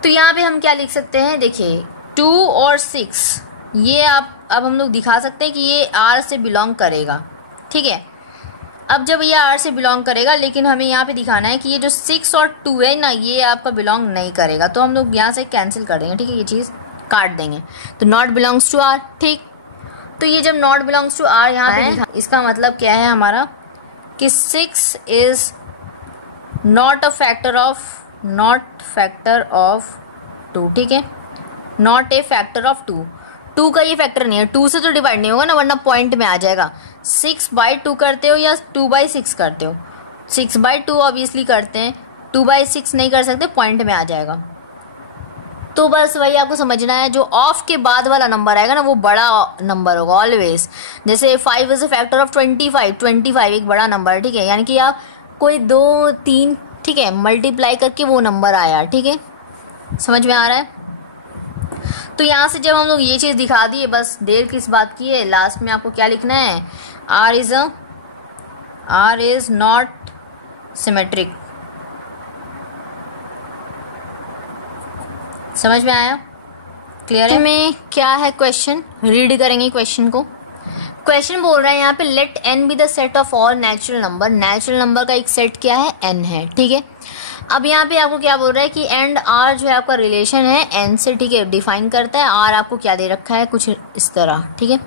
तो यहाँ पे हम क्या लिख सकते हैं, देखिए 2 और 6 ये अब हम लोग दिखा सकते हैं कि ये आर से बिलोंग करेगा। ठीक है, अब जब ये आर से बिलोंग करेगा, लेकिन हमें यहाँ पे दिखाना है कि ये जो 6 और 2 है ना, ये आपका बिलोंग नहीं करेगा, तो हम लोग यहाँ से कैंसिल कर देंगे। ठीक है, ये चीज़ काट देंगे, तो नॉट बिलोंग्स टू आर। ठीक, तो ये जब नॉट बिलोंग्स टू आर यहाँ पे इसका मतलब क्या है हमारा कि 6 is not a factor of 2। ठीक है, नॉट ए फैक्टर ऑफ 2। 2 का ये फैक्टर नहीं है, 2 से तो डिवाइड नहीं होगा ना, वरना पॉइंट में आ जाएगा। 6/2 करते हो या 2/6 करते हो? 6/2 ऑब्वियसली करते हैं, 2/6 नहीं कर सकते, पॉइंट में आ जाएगा। तो बस वही आपको समझना है, जो ऑफ के बाद वाला नंबर आएगा ना वो बड़ा नंबर होगा ऑलवेज। जैसे 5 इज अ फैक्टर ऑफ 25 एक बड़ा नंबर है, ठीक है, यानी कि आप कोई 2 3 ठीक है मल्टीप्लाई करके वो नंबर आया, ठीक है, समझ में आ रहा है। तो यहाँ से जब हम लोग ये चीज़ दिखा दिए, बस देर किस बात की है, लास्ट में आपको क्या लिखना है, R इज नॉट सिमेट्रिक। समझ में आया, क्लियर है? में क्या है क्वेश्चन, रीड करेंगे क्वेश्चन को। क्वेश्चन बोल रहा है यहाँ पे let n be the set of all natural number. Natural number का एक सेट क्या है, n है, ठीक है। अब यहाँ पे आपको क्या बोल रहा है कि एंड r जो है आपका रिलेशन है n से, ठीक है, डिफाइन करता है। r आपको क्या दे रखा है, कुछ इस तरह, ठीक है।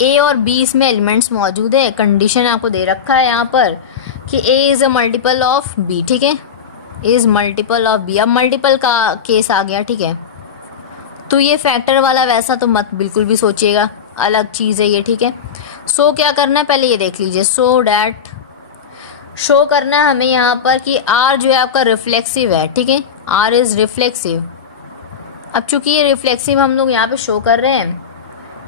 a और b इसमें एलिमेंट्स मौजूद है। कंडीशन आपको दे रखा है यहाँ पर कि a is a multiple of b, ठीक है, इज मल्टीपल ऑफ b। अब मल्टीपल का केस आ गया, ठीक है। तो ये फैक्टर वाला वैसा तो मत बिल्कुल भी सोचिएगा, अलग चीज़ है ये, ठीक है। सो क्या करना है पहले ये देख लीजिए, सो डैट शो करना है हमें यहाँ पर कि r जो है आपका रिफ्लेक्सिव है, ठीक है, r इज रिफ्लेक्सिव। अब चूंकि ये रिफ्लेक्सिव हम लोग यहाँ पे शो कर रहे हैं,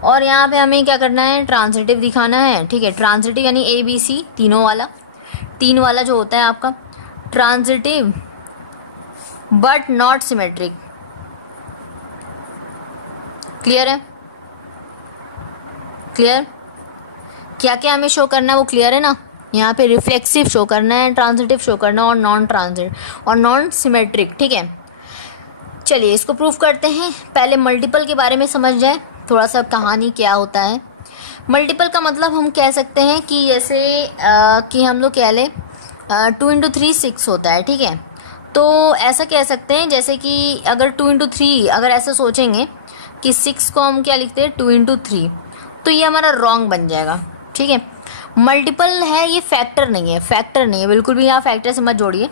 और यहाँ पे हमें क्या करना है, ट्रांजिटिव दिखाना है, ठीक है। ट्रांजिटिव यानी ABC तीनों वाला, 3 वाला जो होता है आपका transitive but not symmetric. Clear है, क्लियर? क्या क्या हमें शो करना है वो क्लियर है ना। यहाँ पे रिफ्लेक्सिव शो करना है, ट्रांजिटिव शो करना है, और नॉन ट्रांजिट और नॉन सिमेट्रिक, ठीक है। चलिए इसको प्रूफ करते हैं। पहले मल्टीपल के बारे में समझ जाए थोड़ा सा, कहानी क्या होता है। मल्टीपल का मतलब हम कह सकते हैं कि जैसे कि हम लोग कह लें 2 × 3 6 होता है, ठीक है। तो ऐसा कह सकते हैं जैसे कि अगर 2 × 3 अगर ऐसा सोचेंगे कि 6 को हम क्या लिखते हैं 2 × 3, तो ये हमारा रॉन्ग बन जाएगा, ठीक है। मल्टीपल है, ये फैक्टर नहीं है, फैक्टर नहीं है बिल्कुल भी, यहाँ फैक्टर से मत जोड़िए।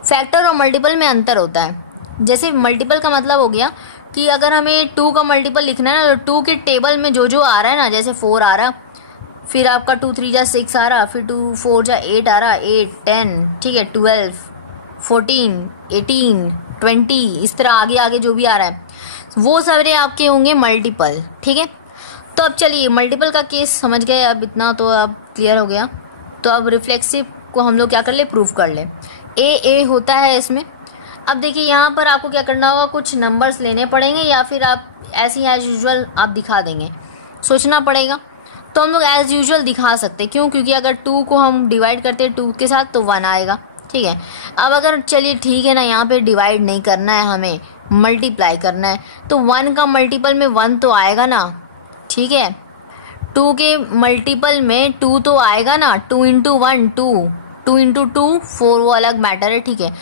फैक्टर और मल्टीपल में अंतर होता है। जैसे मल्टीपल का मतलब हो गया कि अगर हमें 2 का मल्टीपल लिखना है ना, तो 2 के टेबल में जो जो आ रहा है ना, जैसे 4 आ रहा, फिर आपका 2 3 जा 6 आ रहा, फिर 2 4 जा 8 आ रहा, 8 10, ठीक है, 12 14 18 20, इस तरह आगे आगे जो भी आ रहा है वो सारे आपके होंगे मल्टीपल, ठीक है। तो अब चलिए मल्टीपल का केस समझ गए, अब इतना तो अब क्लियर हो गया। तो अब रिफ्लेक्सिव को हम लोग क्या कर ले, प्रूफ कर ले। ए होता है इसमें। अब देखिए यहाँ पर आपको क्या करना होगा, कुछ नंबर्स लेने पड़ेंगे या फिर आप ऐसे ही एज यूजुअल आप दिखा देंगे, सोचना पड़ेगा। तो हम लोग एज यूजुअल दिखा सकते हैं, क्यों, क्योंकि अगर 2 को हम डिवाइड करते हैं 2 के साथ तो 1 आएगा, ठीक है। अब अगर चलिए ठीक है ना, यहाँ पे डिवाइड नहीं करना है, हमें मल्टीप्लाई करना है, तो 1 का मल्टीपल में 1 तो आएगा ना, ठीक है। 2 के मल्टीपल में 2 तो आएगा ना, 2 × 1 2, 2 × 2 4, वो अलग मैटर है, ठीक है।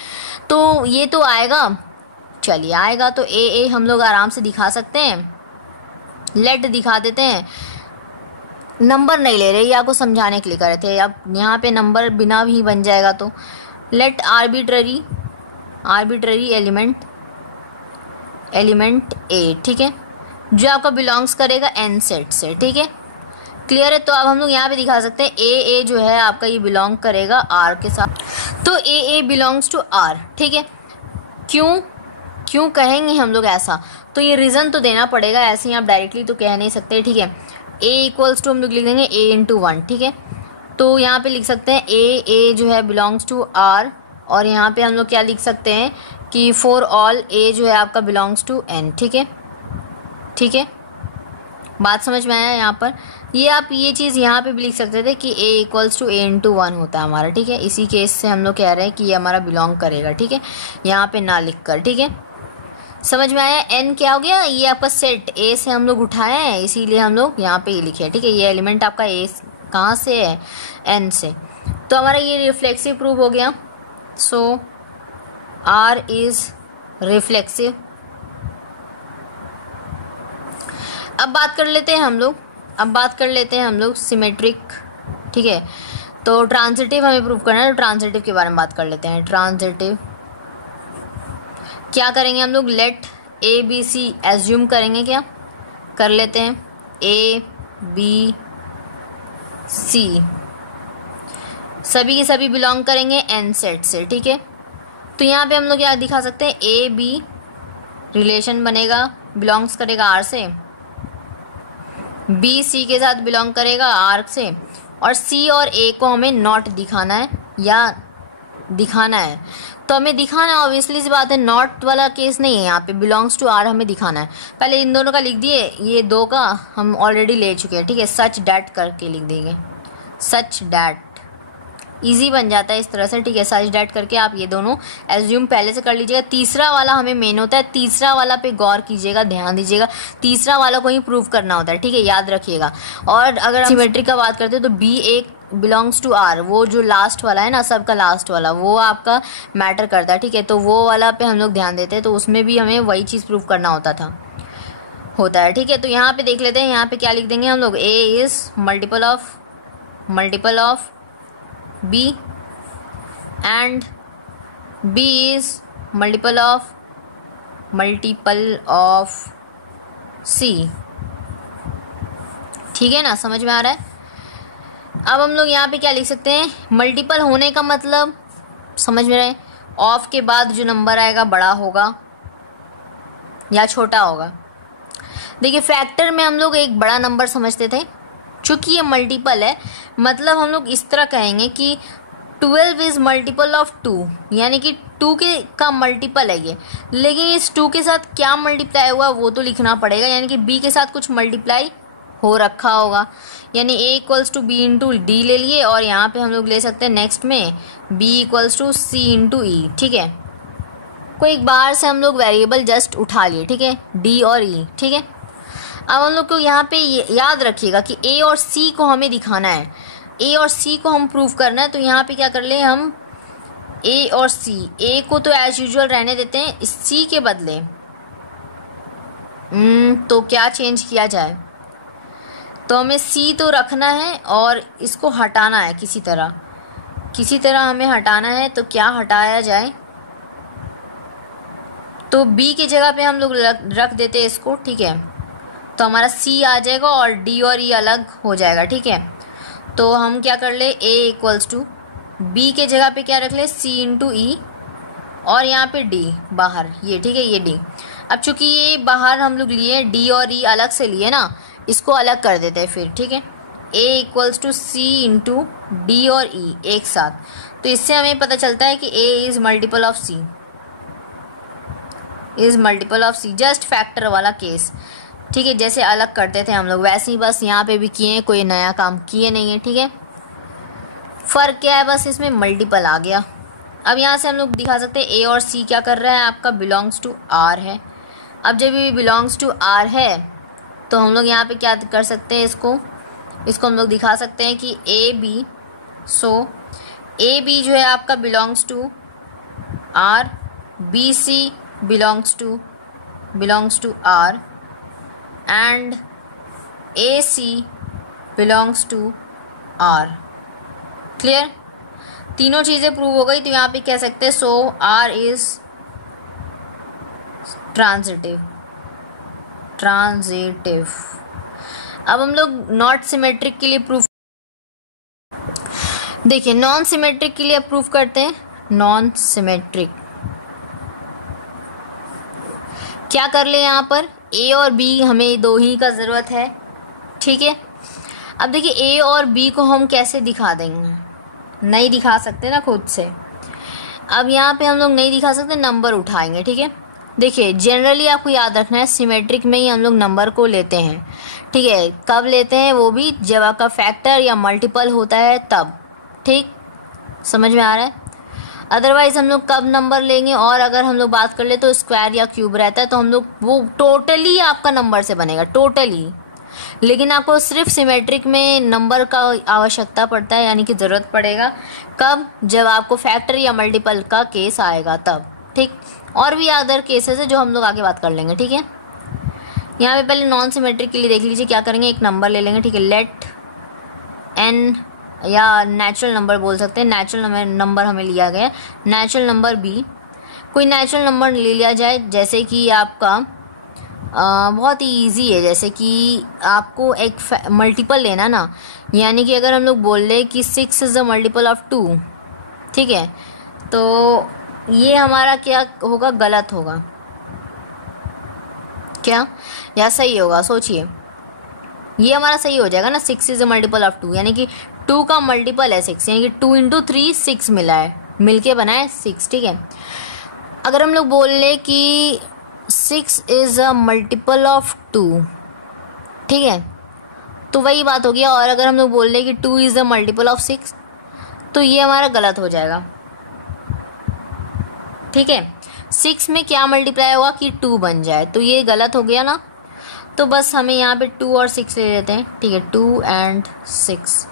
तो ये तो आएगा, चलिए आएगा। तो ए हम लोग आराम से दिखा सकते हैं, लेट दिखा देते हैं। नंबर नहीं ले रहे, ये आपको समझाने के लिए कर रहे थे। अब यहाँ पे नंबर बिना भी बन जाएगा, तो लेट आर्बिट्ररी एलिमेंट ए, ठीक है, जो आपका बिलोंग्स करेगा n सेट से, ठीक है, क्लियर है। तो अब हम लोग यहाँ पे दिखा सकते हैं ए जो है आपका ये बिलोंग करेगा r के साथ, तो ए बिलोंग्स टू r, ठीक है। क्यों कहेंगे हम लोग ऐसा, तो ये रीज़न तो देना पड़ेगा, ऐसे ही आप डायरेक्टली तो कह नहीं सकते, ठीक है। a = हम लोग लिख देंगे a × 1, ठीक है। तो यहाँ पे लिख सकते हैं ए जो है बिलोंग्स टू r, और यहाँ पे हम लोग क्या लिख सकते हैं कि फॉर ऑल a जो है आपका बिलोंग्स टू n, ठीक है, ठीक है। बात समझ में आया यहाँ पर। ये आप ये चीज़ यहाँ पे भी लिख सकते थे कि a = a × 1 होता है हमारा, ठीक है। इसी केस से हम लोग कह रहे हैं कि ये हमारा बिलोंग करेगा, ठीक है, यहाँ पे ना लिख कर, ठीक है। समझ में आया। n क्या हो गया, ये आपका सेट a से हम लोग उठाए हैं, इसीलिए हम लोग यहाँ पे ये लिखे, ठीक है। ये एलिमेंट आपका a कहाँ से है, n से। तो हमारा ये रिफ्लेक्सिव प्रूफ हो गया। सो r इज रिफ्लेक्सिव। अब बात कर लेते हैं हम लोग सिमेट्रिक, ठीक है। तो ट्रांजिटिव हमें प्रूव करना है, तो ट्रांजिटिव के बारे में बात कर लेते हैं। ट्रांजिटिव क्या करेंगे हम लोग, लेट ABC एज्यूम करेंगे, क्या कर लेते हैं ए बी सी, सभी के सभी बिलोंग करेंगे एन सेट से, ठीक है। तो यहाँ पे हम लोग क्या दिखा सकते हैं, ए बी रिलेशन बनेगा, बिलोंग्स करेगा आर से, बी सी के साथ बिलोंग करेगा आर से, और सी और ए को हमें नॉट दिखाना है या दिखाना है। तो हमें दिखाना है, ऑब्वियसली सी बात है, नॉट वाला केस नहीं है यहाँ पे, बिलोंग्स टू आर हमें दिखाना है। पहले इन दोनों का लिख दिए, ये दो का हम ऑलरेडी ले चुके हैं, ठीक है। सच डैट करके लिख देंगे, सच डैट, इजी बन जाता है इस तरह से, ठीक है। सच डैट करके आप ये दोनों एज्यूम पहले से कर लीजिएगा। तीसरा वाला हमें मेन होता है, तीसरा वाला पे गौर कीजिएगा, ध्यान दीजिएगा, तीसरा वाला को ही प्रूव करना होता है, ठीक है, याद रखिएगा। और अगर हम सिमेट्री का बात करते हैं तो बी एक बिलोंग्स टू आर, वो जो लास्ट वाला है ना, सबका लास्ट वाला, वो आपका मैटर करता है, ठीक है। तो वो वाला पे हम लोग ध्यान देते हैं, तो उसमें भी हमें वही चीज़ प्रूव करना होता है, ठीक है। तो यहाँ पे देख लेते हैं, यहाँ पे क्या लिख देंगे हम लोग, A is multiple of B and B is multiple of C, ठीक है ना, समझ में आ रहा है। अब हम लोग यहाँ पे क्या लिख सकते हैं, मल्टीपल होने का मतलब समझ में रहे, ऑफ के बाद जो नंबर आएगा बड़ा होगा या छोटा होगा। देखिए फैक्टर में हम लोग एक बड़ा नंबर समझते थे, चूंकि ये मल्टीपल है, मतलब हम लोग इस तरह कहेंगे कि 12 इज मल्टीपल ऑफ 2, यानी कि 2 का मल्टीपल है ये, लेकिन इस 2 के साथ क्या मल्टीप्लाई हुआ वो तो लिखना पड़ेगा, यानी कि b के साथ कुछ मल्टीप्लाई हो रखा होगा, यानी a equals to B into D ले लिए, और यहाँ पे हम लोग ले सकते हैं नेक्स्ट में b equals to C into E, ठीक है। कोई एक बाहर से हम लोग वेरिएबल जस्ट उठा लिए, ठीक है, d और e, ठीक है। अब हम लोग को यहाँ पे याद रखिएगा कि ए और सी को हमें दिखाना है, ए और सी को हम प्रूव करना है। तो यहाँ पे क्या कर ले हम, ए और सी, ए को तो एज यूजुअल रहने देते हैं, इस सी के बदले तो क्या चेंज किया जाए, तो हमें सी तो रखना है और इसको हटाना है, किसी तरह हमें हटाना है। तो क्या हटाया जाए, तो बी की जगह पे हम लोग रख देते हैं इसको, ठीक है। तो हमारा C आ जाएगा और D और E अलग हो जाएगा, ठीक है। तो हम क्या कर ले, A इक्वल्स टू B के जगह पे क्या रख ले, C इंटू E, और यहाँ पे D बाहर, ये ठीक है, ये D। अब चूंकि ये बाहर हम लोग लिए, D और E अलग से लिए ना, इसको अलग कर देते हैं फिर, ठीक है। A equals to C into D और E एक साथ, तो इससे हमें पता चलता है कि A is multiple of C, just factor वाला केस, ठीक है। जैसे अलग करते थे हम लोग वैसे ही बस यहाँ पे भी किए, कोई नया काम किए नहीं है, ठीक है। फर्क क्या है, बस इसमें मल्टीपल आ गया। अब यहाँ से हम लोग दिखा सकते हैं ए और सी क्या कर रहा है, आपका बिलोंग्स टू आर है। अब जब ये बिलोंग्स टू आर है तो हम लोग यहाँ पे क्या कर सकते हैं, इसको हम लोग दिखा सकते हैं कि A B, so A B जो है आपका belongs to R, B C belongs to R, and AC belongs to R। Clear, तीनों चीजें प्रूव हो गई। तो यहाँ पे कह सकते हैं सो R इज ट्रांजिटिव। अब हम लोग नॉट सिमेट्रिक के लिए प्रूफ, देखिए नॉन सिमेट्रिक के लिए प्रूफ करते हैं। नॉन सिमेट्रिक क्या कर ले, यहाँ पर ए और बी हमें दो ही का ज़रूरत है, ठीक है। अब देखिए ए और बी को हम कैसे दिखा देंगे, नहीं दिखा सकते ना खुद से। अब यहाँ पे हम लोग नहीं दिखा सकते, नंबर उठाएंगे, ठीक है। देखिए जनरली आपको याद रखना है, सिमेट्रिक में ही हम लोग नंबर को लेते हैं, ठीक है। कब लेते हैं, वो भी जब आपका फैक्टर या मल्टीपल होता है तब, ठीक, समझ में आ रहा है। अदरवाइज हम लोग कब नंबर लेंगे, और अगर हम लोग बात कर ले तो स्क्वायर या क्यूब रहता है तो हम लोग वो टोटली आपका नंबर से बनेगा, टोटली। लेकिन आपको सिर्फ सिमेट्रिक में नंबर का आवश्यकता पड़ता है, यानी कि ज़रूरत पड़ेगा कब, जब आपको फैक्टर या मल्टीपल का केस आएगा तब, ठीक। और भी अदर केसेस है जो हम लोग आगे बात कर लेंगे, ठीक है। यहाँ पे पहले नॉन सिमेट्रिक के लिए देख लीजिए, क्या करेंगे, एक नंबर ले लेंगे, ठीक है। लेट एन, या नेचुरल नंबर बोल सकते हैं, नेचुरल नंबर हमें लिया गया, नेचुरल नंबर बी, कोई नेचुरल नंबर ले लिया जाए, जैसे कि आपका बहुत ईजी है। जैसे कि आपको एक मल्टीपल लेना ना, यानी कि अगर हम लोग बोल रहे कि 6 इज़ द मल्टीपल ऑफ 2, ठीक है, तो ये हमारा क्या होगा, गलत होगा क्या या सही होगा? सोचिए, ये हमारा सही हो जाएगा ना। 6 इज अ मल्टीपल ऑफ 2, यानी कि 2 का मल्टीपल है 6, यानी कि 2 इंटू 3 6 मिला है, मिलके बना है 6, ठीक है। अगर हम लोग बोल ले कि 6 इज अ मल्टीपल ऑफ 2, ठीक है, तो वही बात हो गया। और अगर हम लोग बोल ले कि 2 इज अ मल्टीपल ऑफ 6, तो ये हमारा गलत हो जाएगा, ठीक है। 6 में क्या मल्टीप्लाई होगा कि 2 बन जाए, तो ये गलत हो गया ना। तो बस हमें यहाँ पे 2 और 6 ले लेते हैं, ठीक है। 2 एंड 6,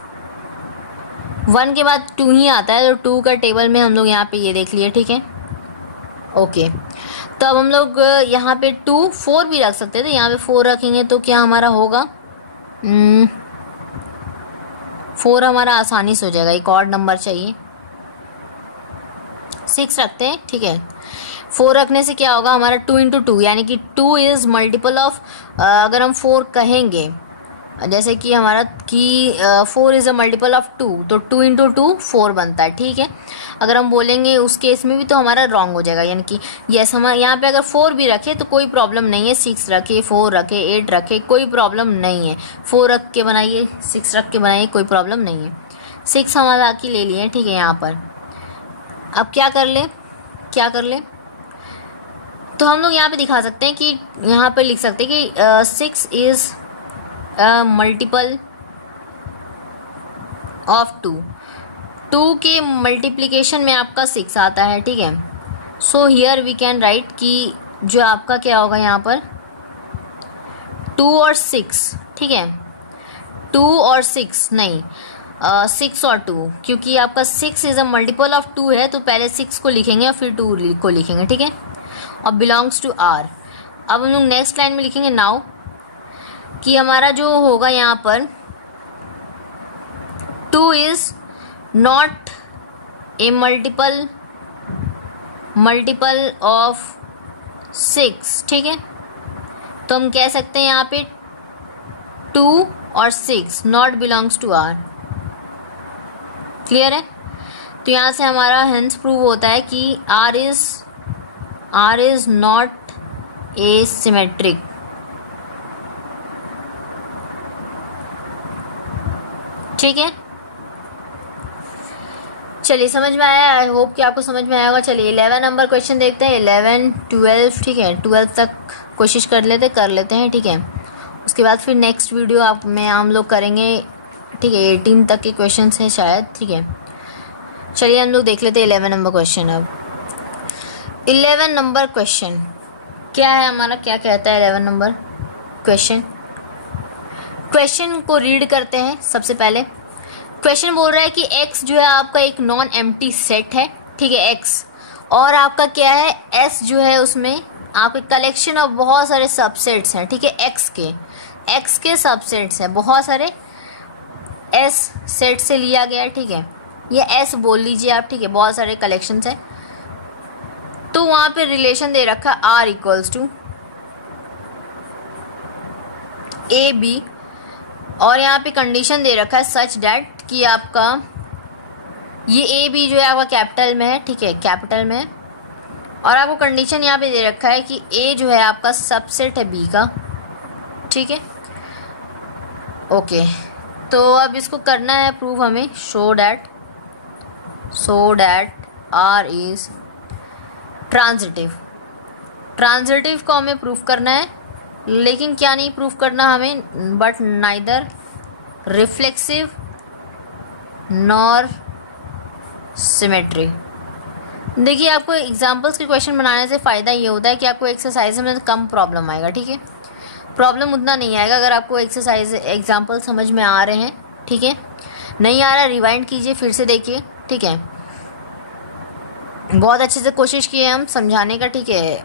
1 के बाद 2 ही आता है, तो 2 का टेबल में हम लोग यहाँ पे ये देख लिए, ठीक है, ओके। तो अब हम लोग यहाँ पे 2 4 भी रख सकते थे, यहाँ पे 4 रखेंगे तो क्या हमारा होगा, 4 हमारा आसानी से हो जाएगा। एक और नंबर चाहिए, 6 रखते हैं, ठीक है। 4 रखने से क्या होगा हमारा, 2 इंटू 2, यानी कि 2 इज मल्टीपल ऑफ, अगर हम 4 कहेंगे, जैसे कि हमारा कि 4 इज अ मल्टीपल ऑफ 2, तो 2 इंटू 2 4 बनता है, ठीक है। अगर हम बोलेंगे उस केस में भी तो हमारा रॉन्ग हो जाएगा, यानी कि यस, हम यहाँ पे अगर 4 भी रखे तो कोई प्रॉब्लम नहीं है, 6 रखे, 4 रखे, 8 रखे, कोई प्रॉब्लम नहीं है। 4 रख के बनाइए, 6 रख के बनाइए, कोई प्रॉब्लम नहीं है। 6 हमारा की ले लिए, ठीक है। यहाँ पर अब क्या कर ले, तो हम लोग यहाँ पे दिखा सकते हैं कि यहाँ पे लिख सकते हैं कि 6 इज मल्टीपल ऑफ 2। 2 के मल्टीप्लिकेशन में आपका 6 आता है, ठीक है। So here we can write कि जो आपका क्या होगा यहाँ पर 2 और 6, ठीक है। 2 और 6 नहीं, 6 और 2, क्योंकि आपका 6 इज अ मल्टीपल ऑफ 2 है, तो पहले 6 को लिखेंगे और फिर 2 को लिखेंगे, ठीक है। और बिलोंग्स टू आर। अब हम लोग नेक्स्ट लाइन में लिखेंगे नाउ, कि हमारा जो होगा यहाँ पर 2 is not A multiple of 6, ठीक है। तो हम कह सकते हैं यहाँ पे 2 और 6 not belongs to R. Clear है? तो यहाँ से हमारा हेंस प्रूव होता है कि R is not a symmetric. ठीक है, चलिए समझ में आया। आई होप कि आपको समझ में आया होगा। चलिए 11 नंबर क्वेश्चन देखते हैं। 11, 12, ठीक है, 12 तक कोशिश कर लेते हैं, ठीक है। उसके बाद फिर नेक्स्ट वीडियो में हम लोग करेंगे, ठीक है। 18 तक के क्वेश्चन है शायद, ठीक है। चलिए हम लोग देख लेते हैं 11 नंबर क्वेश्चन। अब 11 नंबर क्वेश्चन क्या है हमारा, क्या कहता है 11 नंबर क्वेश्चन को रीड करते हैं। सबसे पहले क्वेश्चन बोल रहा है कि x जो है आपका एक नॉन एम्प्टी सेट है, ठीक है, x, और आपका क्या है s जो है उसमें आपके कलेक्शन ऑफ बहुत सारे सबसेट्स हैं, ठीक है। x के सबसेट्स हैं बहुत सारे, s सेट से लिया गया है, ठीक है। ये s बोल लीजिए आप, ठीक है, बहुत सारे कलेक्शंस हैं। तो वहां पे रिलेशन दे रखा है r equals to A B, और यहाँ पे कंडीशन दे रखा है सच डैट कि आपका ये ए बी जो है आपका कैपिटल में है, ठीक है, कैपिटल में है। और आपको कंडीशन यहाँ पे दे रखा है कि ए जो है आपका सबसेट है बी का, ठीक है, ओके। तो अब इसको करना है प्रूव हमें, so that R is transitive को हमें प्रूफ करना है, लेकिन क्या नहीं प्रूफ करना हमें, but neither reflexive nor symmetry. देखिए आपको एग्जाम्पल्स के क्वेश्चन बनाने से फ़ायदा ये होता है कि आपको एक्सरसाइज में कम प्रॉब्लम आएगा, ठीक है। प्रॉब्लम उतना नहीं आएगा अगर आपको एक्सरसाइज एग्जाम्पल समझ में आ रहे हैं, ठीक है। नहीं आ रहा रिवाइंड कीजिए, फिर से देखिए, ठीक है। बहुत अच्छे से कोशिश की है हम समझाने का, ठीक है।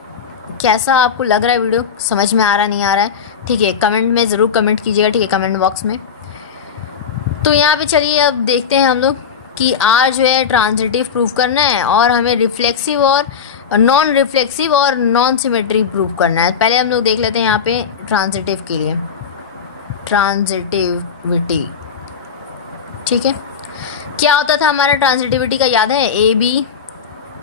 कैसा आपको लग रहा है वीडियो, समझ में आ रहा नहीं आ रहा है, ठीक है, कमेंट में ज़रूर कमेंट कीजिएगा, ठीक है, कमेंट बॉक्स में। तो यहाँ पे चलिए अब देखते हैं हम लोग कि आर जो है ट्रांजिटिव प्रूफ करना है और हमें रिफ्लेक्सिव और नॉन रिफ्लेक्सिव और नॉन सिमेट्री प्रूव करना है। पहले हम लोग देख लेते हैं यहाँ पे ट्रांजिटिव के लिए, ट्रांजिटिविटी। ठीक है, क्या होता था हमारा ट्रांजिटिविटी का, याद है? A B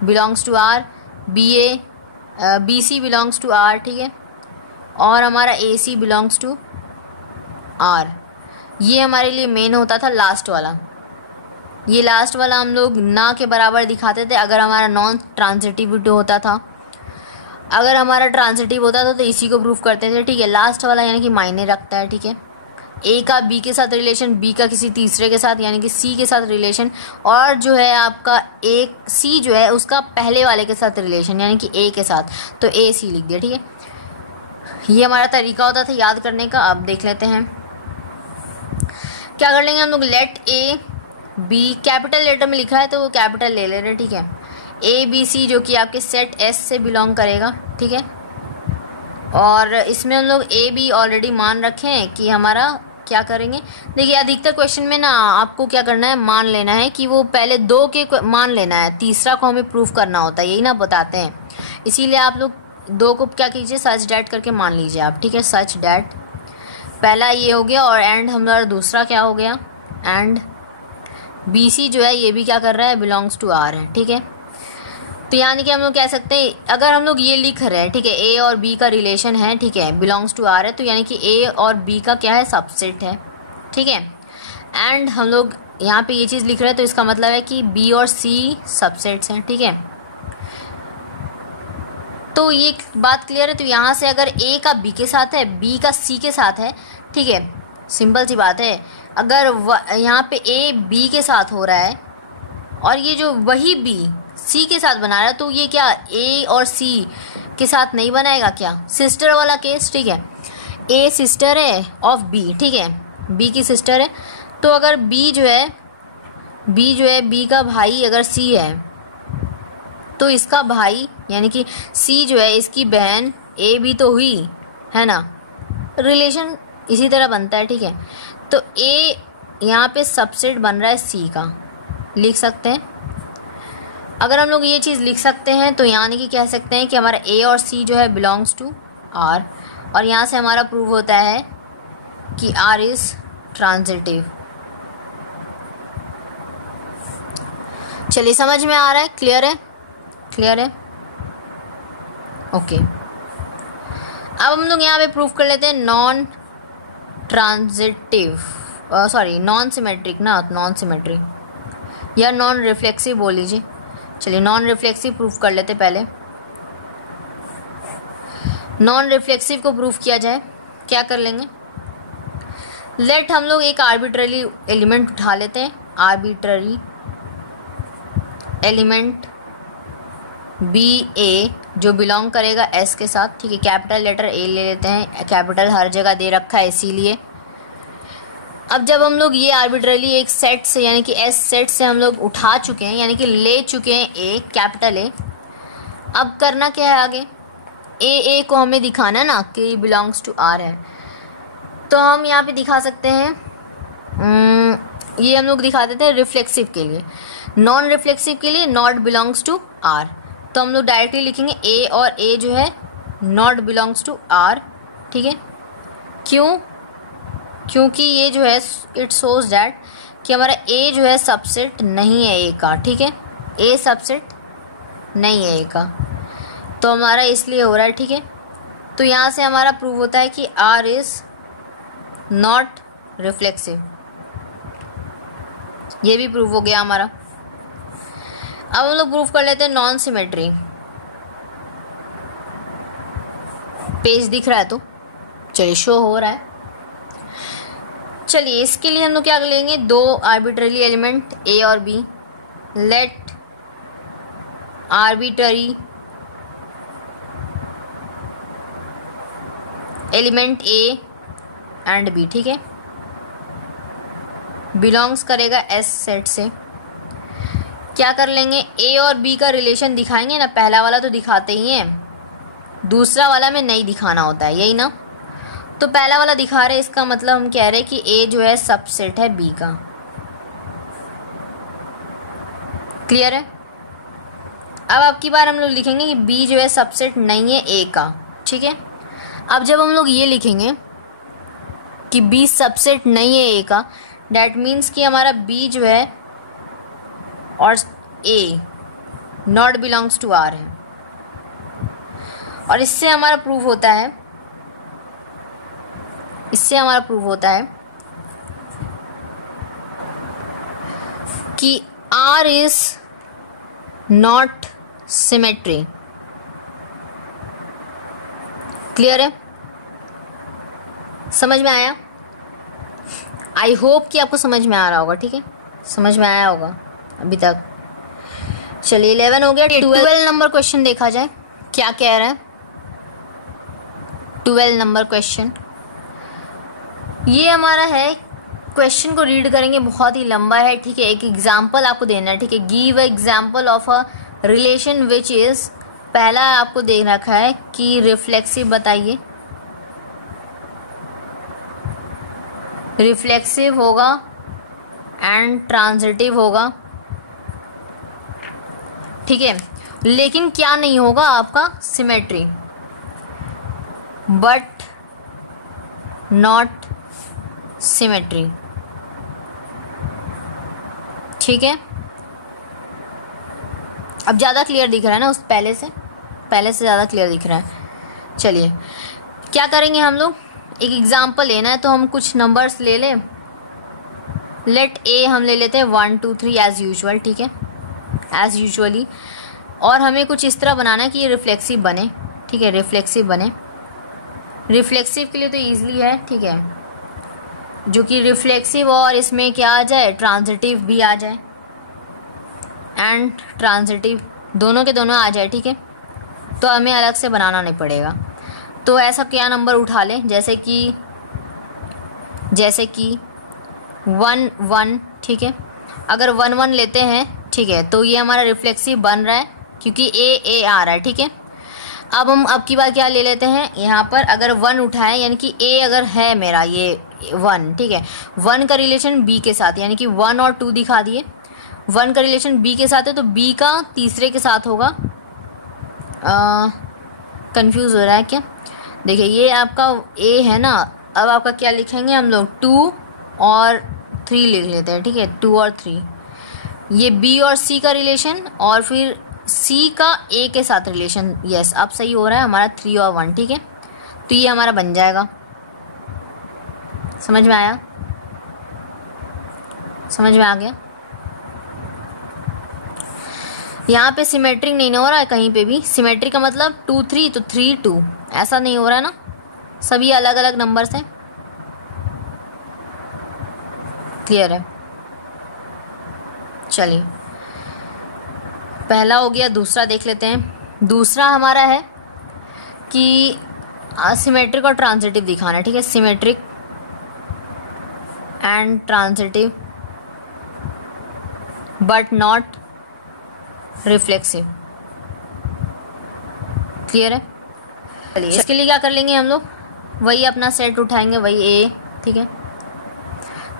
belongs to R, B C belongs to R, ठीक है, और हमारा A C belongs to R. ये हमारे लिए मेन होता था लास्ट वाला। ये लास्ट वाला हम लोग ना के बराबर दिखाते थे अगर हमारा नॉन ट्रांजिटिविटी होता था। अगर हमारा ट्रांजिटिव होता था तो इसी को प्रूफ करते थे। ठीक है, लास्ट वाला यानी कि मायने रखता है। ठीक है, ए का बी के साथ रिलेशन, बी का किसी तीसरे के साथ यानी कि सी के साथ रिलेशन, और जो है आपका ए सी जो है उसका पहले वाले के साथ रिलेशन यानी कि ए के साथ, तो ए सी लिख दिया। ठीक है, ये हमारा तरीका होता था याद करने का। अब देख लेते हैं क्या कर लेंगे हम लोग। Let A B, capital letter में लिखा है तो वो कैपिटल ले ले रहे। ठीक है, ए बी सी जो कि आपके सेट एस से बिलोंग करेगा। ठीक है, और इसमें हम लोग ए बी ऑलरेडी मान रखे हैं कि हमारा क्या करेंगे। देखिए अधिकतर क्वेश्चन में ना आपको क्या करना है, मान लेना है कि वो पहले दो के मान लेना है, तीसरा को हमें प्रूफ करना होता है, यही ना बताते हैं। इसीलिए आप लोग दो को क्या कीजिए, सच डैट करके मान लीजिए आप। ठीक है, सच डैट पहला ये हो गया, और एंड हमारा दूसरा क्या हो गया, एंड बी सी जो है ये भी क्या कर रहा है, बिलोंग्स टू आर है। ठीक है, तो यानी कि हम लोग कह सकते हैं अगर हम लोग ये लिख रहे हैं, ठीक है, ए और बी का रिलेशन है, ठीक है, बिलोंग्स टू आर है, तो यानी कि ए और बी का क्या है, सबसेट है। ठीक है, एंड हम लोग यहाँ पे ये चीज़ लिख रहे हैं तो इसका मतलब है कि बी और सी सबसेट्स हैं। ठीक है, तो ये बात क्लियर है। तो यहाँ से अगर ए का बी के साथ है, बी का सी के साथ है, ठीक है, सिंपल सी बात है। अगर यहाँ पे ए बी के साथ हो रहा है और ये जो वही बी सी के साथ बना रहा है, तो ये क्या ए और सी के साथ नहीं बनाएगा क्या, सिस्टर वाला केस। ठीक है, ए सिस्टर है ऑफ बी, ठीक है, बी की सिस्टर है, तो अगर बी जो है बी का भाई अगर सी है तो इसका भाई यानी कि सी जो है इसकी बहन ए बी तो हुई है ना, रिलेशन इसी तरह बनता है। ठीक है, तो ए यहाँ पे सबसेट बन रहा है सी का, लिख सकते हैं। अगर हम लोग ये चीज़ लिख सकते हैं तो यानी कि कह सकते हैं कि हमारा ए और सी जो है बिलोंग्स टू आर, और यहाँ से हमारा प्रूव होता है कि आर इज ट्रांजिटिव। चलिए समझ में आ रहा है, क्लियर है, क्लियर है, ओके। अब हम लोग यहाँ पे प्रूव कर लेते हैं non transitive, sorry non symmetric ना, नॉन सिमेट्रिक या नॉन रिफ्लेक्सिव बोल लीजिए। चलिए नॉन रिफ्लेक्सिव प्रूफ कर लेते पहले। नॉन रिफ्लेक्सिव को प्रूफ किया जाए, क्या कर लेंगे, लेट हम लोग एक आर्बिट्ररी एलिमेंट उठा लेते हैं, आर्बिट्ररी एलिमेंट बी ए जो बिलोंग करेगा एस के साथ। ठीक है, कैपिटल लेटर ए ले लेते हैं, कैपिटल हर जगह दे रखा है इसीलिए। अब जब हम लोग ये आर्बिट्रली एक सेट से यानी कि एस सेट से हम लोग उठा चुके हैं यानी कि ले चुके हैं ए, कैपिटल ए, अब करना क्या है आगे, ए को हमें दिखाना ना कि बिलोंग्स टू आर है, तो हम यहाँ पे दिखा सकते हैं, ये हम लोग दिखा देते हैं रिफ्लेक्सिव के लिए। नॉन रिफ्लेक्सिव के लिए नॉट बिलोंग्स टू आर, तो हम लोग डायरेक्टली लिखेंगे ए और ए जो है नॉट बिलोंग्स टू आर। ठीक है, क्यों, क्योंकि ये जो है इट शोज दैट कि हमारा ए जो है सबसेट नहीं है ए का। ठीक है, ए सबसेट नहीं है ए का, तो हमारा इसलिए हो रहा है। ठीक है, तो यहाँ से हमारा प्रूव होता है कि आर इज नॉट रिफ्लेक्सिव, ये भी प्रूव हो गया हमारा। अब हम लोग प्रूव कर लेते हैं नॉन सिमेट्री। पेज दिख रहा है तो चलिए शो हो रहा है। चलिए इसके लिए हम लोग क्या लेंगे, दो आर्बिट्ररी एलिमेंट ए और B, let arbitrary element A and B, ठीक है, बिलोंग्स करेगा एस सेट से। क्या कर लेंगे, ए और बी का रिलेशन दिखाएंगे ना, पहला वाला तो दिखाते ही हैं, दूसरा वाला में नहीं दिखाना होता है, यही ना। तो पहला वाला दिखा रहे, इसका मतलब हम कह रहे हैं कि ए जो है सबसेट है बी का। क्लियर है, अब आपकी बार हम लोग लिखेंगे कि बी जो है सबसेट नहीं है ए का, ठीक है। अब जब हम लोग ये लिखेंगे कि बी सबसेट नहीं है ए का, डैट मीन्स कि हमारा बी जो है और A not belongs to R है। और इससे हमारा प्रूव होता है, कि R is not symmetry. Clear है? समझ में आया? आई होप कि आपको समझ में आ रहा होगा, ठीक है, समझ में आया होगा अभी तक। चलिए 11 हो गया। 12 नंबर क्वेश्चन देखा जाए क्या कह रहा है। 12 नंबर क्वेश्चन ये हमारा है, क्वेश्चन को रीड करेंगे, बहुत ही लंबा है, ठीक है। एक एग्जाम्पल आपको देना है, ठीक है। Give a example of a relation which is, पहला आपको दे रखा है कि रिफ्लेक्सिव, बताइए रिफ्लेक्सिव होगा एंड ट्रांजिटिव होगा, ठीक है। लेकिन क्या नहीं होगा आपका, सिमेट्री, बट नॉट सिमेट्री, ठीक है। अब ज़्यादा क्लियर दिख रहा है ना उस पहले से ज़्यादा क्लियर दिख रहा है। चलिए क्या करेंगे हम लोग, एक एग्जाम्पल लेना है, तो हम कुछ नंबर्स ले लें। लेट ए हम ले लेते हैं 1 2 3 एज यूजुअल, ठीक है, एज यूजुअली। और हमें कुछ इस तरह बनाना है कि ये रिफ्लेक्सिव बने, ठीक है, रिफ्लेक्सिव बने। रिफ्लेक्सिव के लिए तो ईजिली है, ठीक है, जो कि रिफ्लेक्सिव और इसमें क्या आ जाए, ट्रांजिटिव भी आ जाए एंड ट्रांजिटिव दोनों के दोनों आ जाए, ठीक है। तो हमें अलग से बनाना नहीं पड़ेगा। तो ऐसा क्या नंबर उठा लें, जैसे कि 1 1, ठीक है। अगर 1 1 लेते हैं, ठीक है, तो ये हमारा रिफ्लेक्सिव बन रहा है क्योंकि ए आ रहा है, ठीक है। अब हम अब की बार क्या ले लेते हैं, यहाँ पर अगर 1 उठाए, यानी कि ए अगर है मेरा ये 1, ठीक है, 1 का रिलेशन बी के साथ, यानी कि 1 और 2 दिखा दिए। 1 का रिलेशन बी के साथ है तो बी का तीसरे के साथ होगा। कंफ्यूज हो रहा है क्या? देखिए ये आपका ए है ना, अब आपका क्या लिखेंगे हम लोग, 2 और 3 लिख लेते हैं, ठीक है, 2 और 3। ये बी और सी का रिलेशन और फिर सी का ए के साथ रिलेशन। यस, अब सही हो रहा है हमारा 3 और 1, ठीक है। तो ये हमारा बन जाएगा। समझ में आया? समझ में आ गया? यहाँ पे सिमेट्रिक नहीं हो रहा है कहीं पे भी। सिमेट्रिक का मतलब 2 3 तो 3 2, ऐसा नहीं हो रहा है ना, सभी अलग अलग नंबर से। क्लियर है? चलिए पहला हो गया, दूसरा देख लेते हैं। दूसरा हमारा है कि सिमेट्रिक और ट्रांजिटिव दिखाना है, ठीक है, symmetric and transitive but not reflexive. Clear है? चलिए इसके लिए क्या कर लेंगे हम लोग, वही अपना सेट उठाएंगे, वही ए, ठीक है।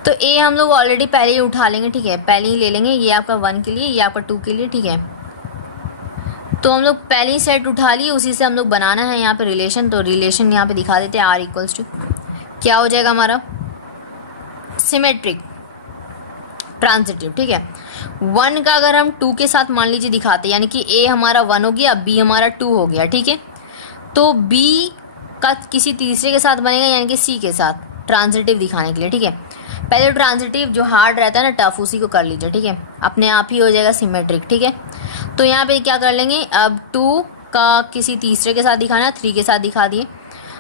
तो ए हम लोग ऑलरेडी पहले ही उठा लेंगे, ठीक है, पहले ही ले लेंगे। ये आपका 1 के लिए, ये आपका 2 के लिए, ठीक है। तो हम लोग पहले ही सेट उठा लिए, उसी से हम लोग बनाना है यहाँ पे रिलेशन। तो रिलेशन यहाँ पे दिखा देते हैं, आर इक्वल्स टू क्या हो जाएगा हमारा, सिमेट्रिक ट्रांजिटिव, ठीक है। 1 का अगर हम 2 के साथ मान लीजिए दिखाते, यानी कि ए हमारा 1 हो गया, बी हमारा 2 हो गया, ठीक है। तो बी का किसी तीसरे के साथ बनेगा, यानी कि सी के साथ, ट्रांजिटिव दिखाने के लिए, ठीक है। पहले ट्रांजिटिव जो हार्ड रहता है ना, टफ, उसी को कर लीजिए, ठीक है, अपने आप ही हो जाएगा सिमेट्रिक, ठीक है। तो यहाँ पे क्या कर लेंगे, अब 2 का किसी तीसरे के साथ दिखाना, 3 के साथ दिखा दिए।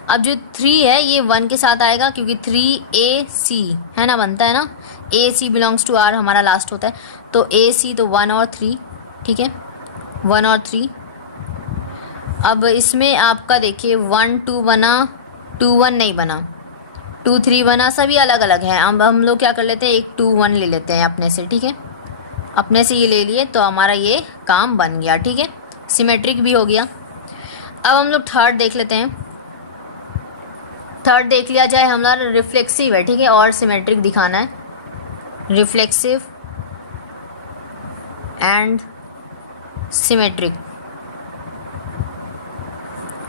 अब जो 3 है ये 1 के साथ आएगा क्योंकि 3AC है ना, बनता है ना, AC बिलोंग्स टू R हमारा लास्ट होता है। तो AC तो 1 और 3, ठीक है, 1 और 3। अब इसमें आपका देखिए 1 2 बना, 2 1 नहीं बना, 2 3 बना, सभी अलग अलग हैं। अब हम लोग क्या कर लेते हैं, एक 2 1 ले लेते हैं अपने से, ठीक है, अपने से ये ले लिए तो हमारा ये काम बन गया, ठीक है, सिमेट्रिक भी हो गया। अब हम लोग थर्ड देख लेते हैं। थर्ड देख लिया जाए, हमारा रिफ्लेक्सिव है, ठीक है, और सिमेट्रिक दिखाना है, reflexive and symmetric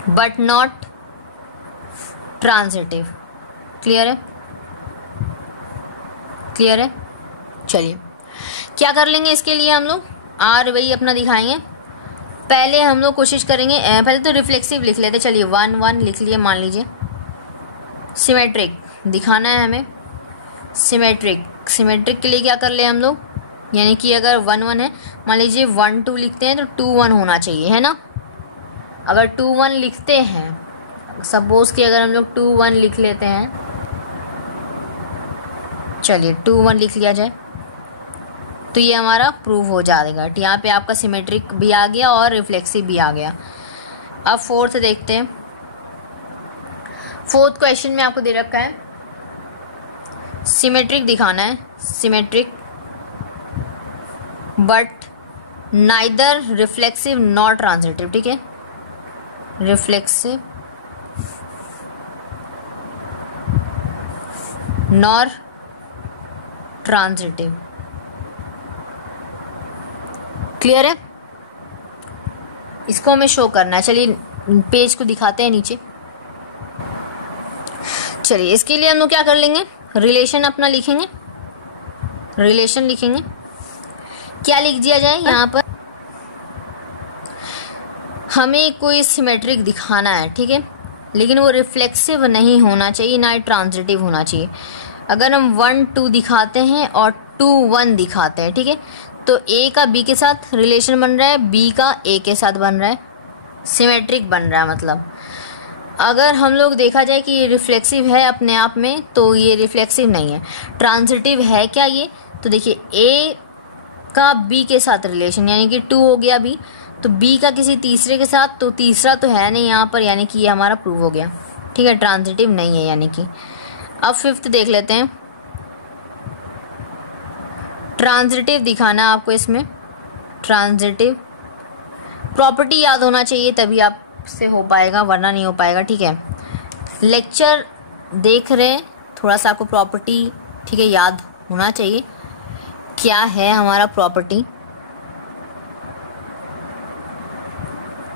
but not transitive. Clear है? क्लियर है? चलिए क्या कर लेंगे इसके लिए हम लोग आर वही अपना दिखाएंगे। पहले हम लोग कोशिश करेंगे, पहले तो रिफ्लेक्सिव लिख लेते। चलिए 1 1 लिख लिए मान लीजिए। सिमेट्रिक दिखाना है हमें। सिमेट्रिक के लिए क्या कर ले हम लोग, यानी कि अगर 1 1 है, मान लीजिए 1 2 लिखते हैं तो 2 1 होना चाहिए, है ना। अगर 2 1 लिखते हैं, सपोज कि अगर हम लोग 2 1 लिख लेते हैं, चलिए 2 1 लिख लिया जाए तो ये हमारा प्रूव हो जाएगा। यहाँ पे आपका सिमेट्रिक भी आ गया और रिफ्लेक्सिव भी आ गया। अब फोर्थ देखते हैं। फोर्थ क्वेश्चन में आपको दे रखा है सिमेट्रिक दिखाना है, symmetric but neither reflexive nor transitive. ठीक है, रिफ्लेक्सिव नॉर ट्रांजिटिव। क्लियर है? इसको हमें शो करना है। चलिए पेज को दिखाते हैं नीचे। चलिए इसके लिए हम लोग क्या कर लेंगे, रिलेशन अपना लिखेंगे। रिलेशन लिखेंगे, क्या लिख दिया जाए यहाँ पर, हमें कोई सिमेट्रिक दिखाना है। ठीक है, लेकिन वो रिफ्लेक्सिव नहीं होना चाहिए, ना ही ट्रांजिटिव होना चाहिए। अगर हम 1 2 दिखाते हैं और 2 1 दिखाते हैं, ठीक है, तो ए का बी के साथ रिलेशन बन रहा है, बी का ए के साथ बन रहा है, सिमेट्रिक बन रहा है। मतलब अगर हम लोग देखा जाए कि ये रिफ्लेक्सिव है अपने आप में, तो ये रिफ्लेक्सिव नहीं है। ट्रांजिटिव है क्या ये, तो देखिए ए का बी के साथ रिलेशन, यानी कि 2 हो गया बी, तो बी का किसी तीसरे के साथ, तो तीसरा तो है नहीं यहाँ पर, यानी कि ये हमारा प्रूव हो गया। ठीक है, ट्रांजिटिव नहीं है यानी कि। अब फिफ्थ देख लेते हैं। ट्रांजिटिव दिखाना है आपको इसमें। ट्रांजिटिव प्रॉपर्टी याद होना चाहिए, तभी आपसे हो पाएगा, वरना नहीं हो पाएगा। ठीक है, लेक्चर देख रहे हैं, थोड़ा सा आपको प्रॉपर्टी, ठीक है, याद होना चाहिए। क्या है हमारा property,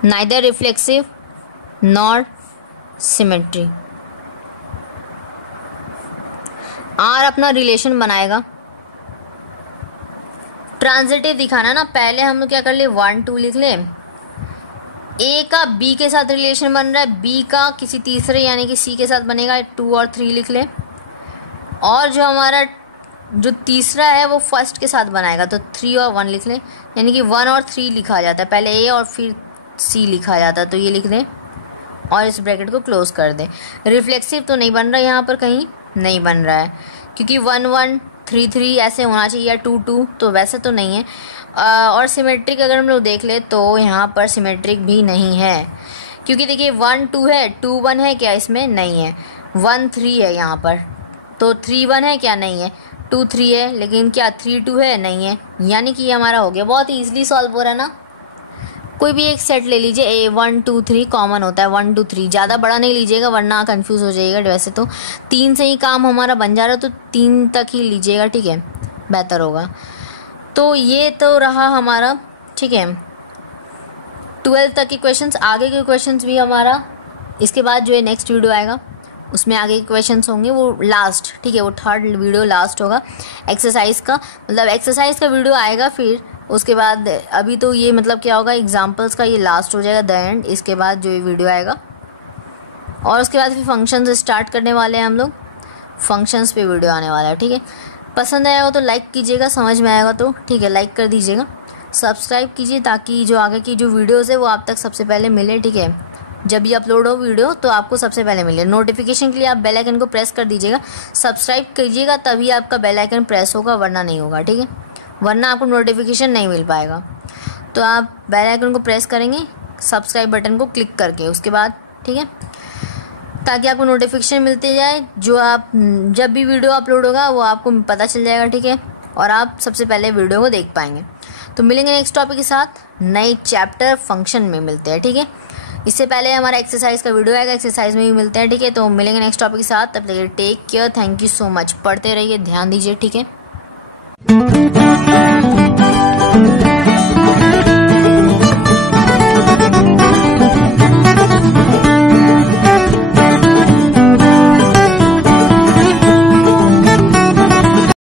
neither reflexive nor symmetry. R अपना रिलेशन बनाएगा। ट्रांजिटिव दिखाना ना, पहले हम लोग क्या कर ले, 1 2 लिख ले। ए का बी के साथ रिलेशन बन रहा है, बी का किसी तीसरे यानी कि सी के साथ बनेगा, 2 और 3 लिख ले। और जो हमारा जो तीसरा है वो फर्स्ट के साथ बनाएगा, तो 3 और 1 लिख ले, यानी कि 1 और 3 लिखा जाता है, पहले ए और फिर सी लिखा जाता है, तो ये लिख दें और इस ब्रैकेट को क्लोज कर दें। रिफ्लेक्सिव तो नहीं बन रहा है, यहाँ पर कहीं नहीं बन रहा है, क्योंकि 1 1 3 3 ऐसे होना चाहिए, या 2 2, तो वैसे तो नहीं है। और सिमेट्रिक अगर हम लोग देख ले तो यहाँ पर सिमेट्रिक भी नहीं है, क्योंकि देखिए 1 2 है, 2 1 है क्या, इसमें नहीं है। 1 3 है यहाँ पर, तो 3 1 है क्या, नहीं है। 2 3 है, लेकिन क्या 3 2 है, नहीं है। यानी कि ये हमारा हो गया। बहुत ईजिली सॉल्व हो रहा है ना। कोई भी एक सेट ले लीजिए, ए 1 2 3 कॉमन होता है, 1 2 3, ज़्यादा बड़ा नहीं लीजिएगा वरना कंफ्यूज हो जाइएगा। वैसे तो 3 से ही काम हमारा बन जा रहा है, तो 3 तक ही लीजिएगा, ठीक है, बेहतर होगा। तो ये तो रहा हमारा, ठीक है, 12 तक के क्वेश्चंस। आगे के क्वेश्चंस भी हमारा इसके बाद जो है नेक्स्ट वीडियो आएगा, उसमें आगे के क्वेश्चंस होंगे, वो लास्ट, ठीक है, वो थर्ड वीडियो लास्ट होगा एक्सरसाइज का। मतलब एक्सरसाइज का वीडियो आएगा, फिर उसके बाद अभी तो ये मतलब क्या होगा, एग्जाम्पल्स का ये लास्ट हो जाएगा, द एंड। इसके बाद जो ये वीडियो आएगा, और उसके बाद फिर फंक्शंस स्टार्ट करने वाले हैं हम लोग, फंक्शंस पे वीडियो आने वाला है। ठीक है, पसंद आएगा तो लाइक कीजिएगा, समझ में आएगा तो ठीक है लाइक कर दीजिएगा, सब्सक्राइब कीजिए, ताकि जो आगे की जो वीडियोज़ है वो आप तक सबसे पहले मिले। ठीक है, जब भी अपलोड हो वीडियो तो आपको सबसे पहले मिले। नोटिफिकेशन के लिए आप बेल आइकन को प्रेस कर दीजिएगा, सब्सक्राइब कीजिएगा, तभी आपका बेल आइकन प्रेस होगा, वरना नहीं होगा। ठीक है, वरना आपको नोटिफिकेशन नहीं मिल पाएगा। तो आप बेल आइकन को प्रेस करेंगे, सब्सक्राइब बटन को क्लिक करके, उसके बाद, ठीक है, ताकि आपको नोटिफिकेशन मिलते जाए, जो आप जब भी वीडियो अपलोड होगा वो आपको पता चल जाएगा। ठीक है, और आप सबसे पहले वीडियो को देख पाएंगे। तो मिलेंगे नेक्स्ट टॉपिक के साथ, नए चैप्टर फंक्शन में मिलते हैं। ठीक है, इससे पहले हमारा एक्सरसाइज का वीडियो आएगा, एक्सरसाइज में भी मिलते हैं। ठीक है, तो मिलेंगे नेक्स्ट टॉपिक के साथ, तब तक take care, thank you so much, पढ़ते रहिए, ध्यान दीजिए। ठीक है।